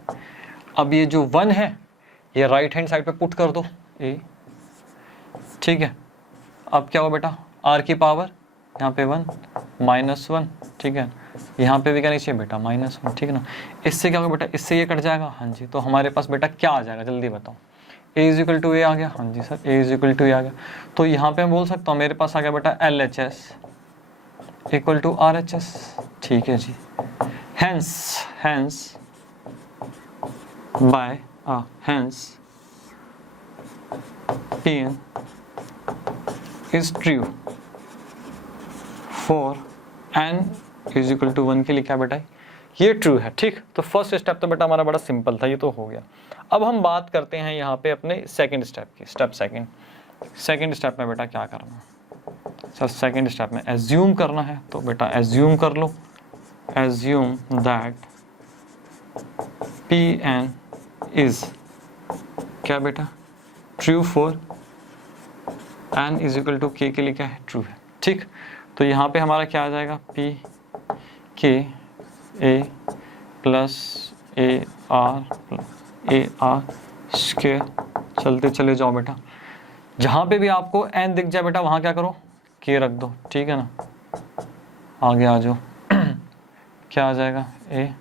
अब ये जो 1 है ये राइट हैंड साइड पे पुट कर दो a, ठीक है। अब क्या हो बेटा, r की पावर यहाँ पे 1 -1, ठीक है, यहाँ पे भी क्या नहीं चाहिए बेटा -1, ठीक है ना। इससे क्या होगा बेटा, इससे ये कट जाएगा, हाँ जी। तो हमारे पास बेटा क्या आ जाएगा, जल्दी बताओ। a is equal to A आ गया, हाँ जी sir a is equal to A आ गया। तो यहाँ पे मैं बोल सकता हूँ मेरे पास आ गया बेटा LHS इक्वल टू RHS, ठीक है जी। hence Pn is true for n is equal to 1 के लिए क्या बेटा, ये ट्रू है, ठीक। तो फर्स्ट स्टेप तो बेटा हमारा बड़ा सिंपल था, ये तो हो गया। अब हम बात करते हैं यहाँ पे अपने सेकंड स्टेप की। सेकंड स्टेप में बेटा क्या करना सर, सेकंड स्टेप में एज्यूम करना है। तो बेटा एज्यूम कर लो, एज्यूम दैट Pn इज क्या बेटा, true for n is equal to k के लिए क्या है, ट्रू है, ठीक। तो यहाँ पे हमारा क्या आ जाएगा, P K A plus A R square, चलते चले जाओ बेटा, जहाँ पे भी आपको n दिख जाए बेटा वहाँ क्या करो, k रख दो, ठीक है ना। आगे आ जाओ क्या आ जाएगा, ए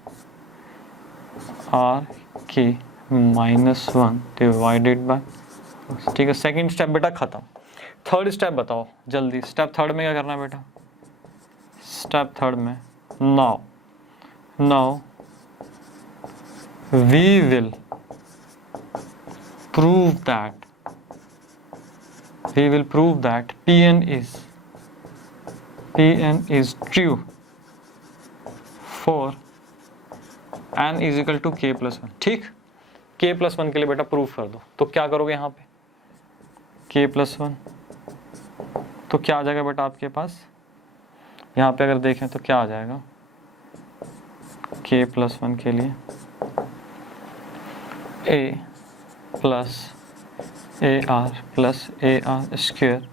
आर के माइनस 1 डिवाइडेड बाय, ठीक है। सेकंड स्टेप बेटा खत्म। थर्ड स्टेप बताओ जल्दी, स्टेप थर्ड में क्या करना है बेटा, स्टेप थर्ड में now we will prove that Pn is true for n is equal to k plus 1, ठीक। k plus 1 के लिए बेटा प्रूफ कर दो, तो क्या करोगे यहाँ पे, k plus 1, तो क्या आ जाएगा बेटा आपके पास, यहाँ पे अगर देखें तो क्या आ जाएगा, k plus 1 के लिए a plus A R square,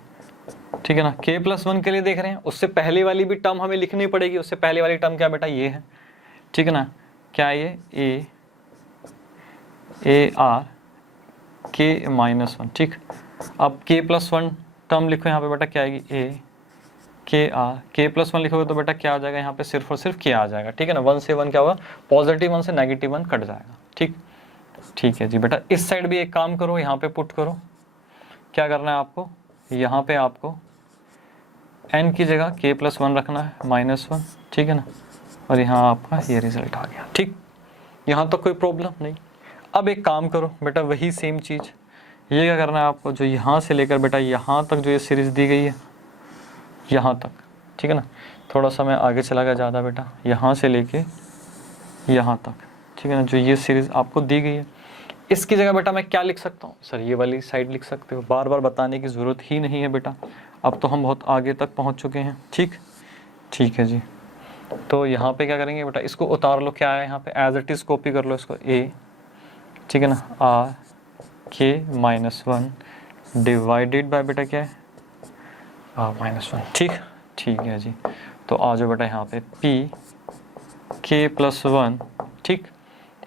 ठीक है ना। k plus 1 के लिए देख रहे हैं, उससे पहले वाली भी टर्म हमें लिखनी पड़ेगी। उससे पहले वाली टर्म क्या बेटा, ये है, ठीक है ना। क्या ये ए आर के माइनस 1, ठीक। अब k plus 1 टर्म लिखो यहाँ पे बेटा, क्या आएगी, ए के आर, k plus 1 लिखोगे तो बेटा क्या आ जाएगा यहाँ पे, सिर्फ और सिर्फ k आ जाएगा, ठीक है ना। 1 से 1 क्या होगा, पॉजिटिव 1 से नेगेटिव 1 कट जाएगा, ठीक है जी बेटा। इस साइड भी एक काम करो, यहाँ पे पुट करो, क्या करना है आपको, यहाँ पे आपको n की जगह k plus 1 रखना है, -1, ठीक है ना। और यहाँ आपका ये रिजल्ट आ गया, ठीक। यहाँ तक कोई प्रॉब्लम नहीं। अब एक काम करो बेटा, वही सेम चीज़, ये क्या करना है आपको, जो यहाँ से लेकर बेटा यहाँ तक जो ये सीरीज़ दी गई है, यहाँ तक, ठीक है ना। थोड़ा सा मैं आगे चला गया ज़्यादा बेटा, यहाँ से लेके यहाँ तक, ठीक है ना, जो ये सीरीज़ आपको दी गई है, इसकी जगह बेटा मैं क्या लिख सकता हूँ सर, ये वाली साइड लिख सकते हो। बार बार बताने की ज़रूरत ही नहीं है बेटा, अब तो हम बहुत आगे तक पहुँच चुके हैं, ठीक है जी। तो यहाँ पे क्या करेंगे बेटा, इसको उतार लो, क्या है यहाँ पे, एज इट इज़ कॉपी कर लो इसको, ए, ठीक है ना, आर के -1 डिवाइडेड बाय बेटा क्या है, -1, ठीक है जी। तो आ जाओ बेटा यहाँ पे P K plus 1, ठीक।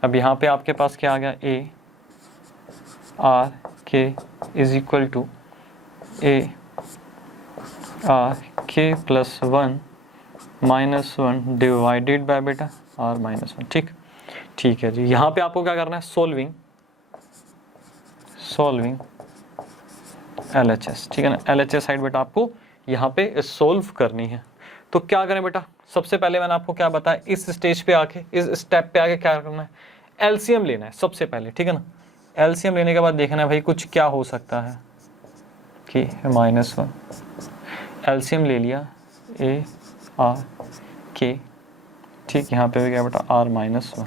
अब यहाँ पे आपके पास क्या आ गया, a r k is equal to a r k plus 1 -1 divided by बेटा आर -1, ठीक है जी। यहाँ पे आपको क्या करना है, सॉल्विंग LHS, ठीक है ना। LHS साइड बेटा आपको यहाँ पे सोल्व करनी है। तो क्या करें बेटा, सबसे पहले मैंने आपको क्या बताया, इस स्टेज पे आके, इस स्टेप पे आके क्या करना है, एलसीएम लेना है सबसे पहले, ठीक है ना। एलसीएम लेने के बाद देखना है भाई कुछ क्या हो सकता है कि -1, एलसीएम ले लिया, ए आर के, ठीक। यहाँ पे भी क्या बेटा, R-1,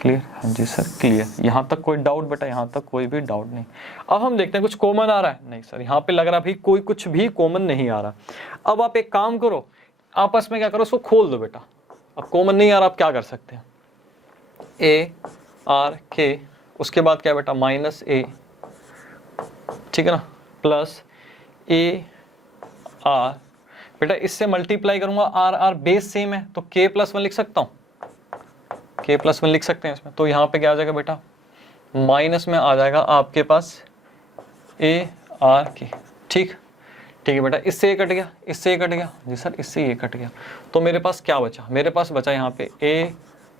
क्लियर, हाँ जी सर क्लियर। यहाँ तक कोई डाउट बेटा, यहाँ तक कोई भी डाउट नहीं। अब हम देखते हैं कुछ कॉमन आ रहा है, नहीं सर यहाँ पे लग रहा है भाई कोई कुछ भी कॉमन नहीं आ रहा। अब आप एक काम करो, आपस में क्या करो, उसको खोल दो बेटा। अब कॉमन नहीं आ रहा, आप क्या कर सकते हैं, ए आर के, उसके बाद क्या बेटा -a, ठीक है ना, प्लस ए आर, बेटा इससे मल्टीप्लाई करूंगा, आर बेस सेम है तो k + 1 लिख सकता हूँ, k + 1 लिख सकते हैं इसमें। तो यहाँ पे क्या आ जाएगा बेटा, माइनस में आ जाएगा आपके पास ए आर के, ठीक है बेटा। इससे ये कट गया, इससे ये कट गया जी सर, इससे ये कट गया। तो मेरे पास क्या बचा, मेरे पास बचा यहाँ पे ए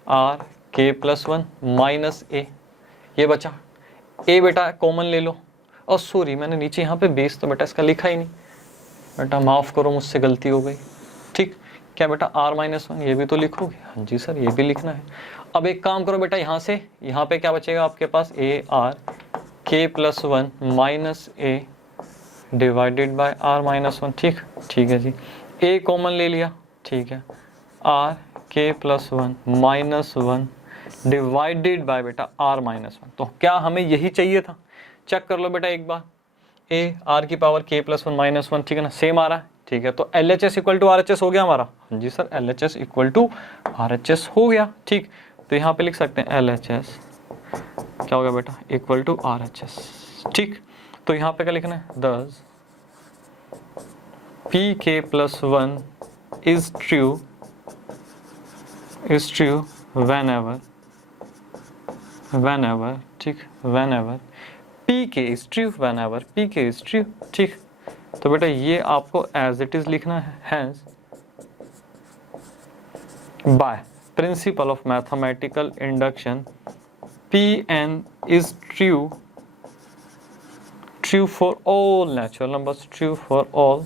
आर के + 1 -a, ये बचा। ए बेटा कॉमन ले लो, और सॉरी मैंने नीचे यहाँ पे बेस तो बेटा इसका लिखा ही नहीं बेटा, माफ़ करो मुझसे गलती हो गई, ठीक। क्या बेटा R-1 ये भी तो लिखोगे, हाँ जी सर ये भी लिखना है। अब एक काम करो बेटा, यहाँ से यहाँ पे क्या बचेगा आपके पास, ए आर के + 1 -a डिवाइडेड बाय R-1, ठीक है जी। ए कॉमन ले लिया, ठीक है, r k plus 1 minus 1 divided by बेटा r माइनस 1। तो क्या हमें यही चाहिए था? चेक कर लो बेटा एक बार, a r की पावर k प्लस 1 माइनस 1, ठीक है ना, सेम आ रहा है, ठीक है। तो LHS इक्वल टू RHS हो गया हमारा। हाँ जी sir, LHS equal to RHS हो गया, ठीक। तो यहाँ पे लिख सकते हैं LHS क्या होगा बेटा, इक्वल टू RHS, ठीक। तो यहाँ पे क्या लिखना है, दस pk plus 1 is true whenever, ठीक, whenever pk is true, whenever pk is true, ठीक। तो बेटा ये आपको एज इट इज लिखना है, hence by principle of mathematical induction Pn is true for all natural numbers, true for all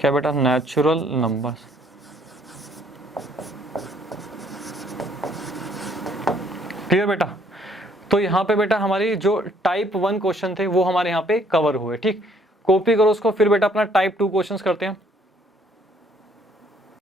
क्या बेटा, natural numbers। क्लियर बेटा? तो यहाँ पे बेटा हमारी जो टाइप 1 क्वेश्चन थे वो हमारे यहाँ पे कवर हुए, ठीक। कॉपी करो उसको, फिर बेटा अपना टाइप 2 क्वेश्चंस करते हैं।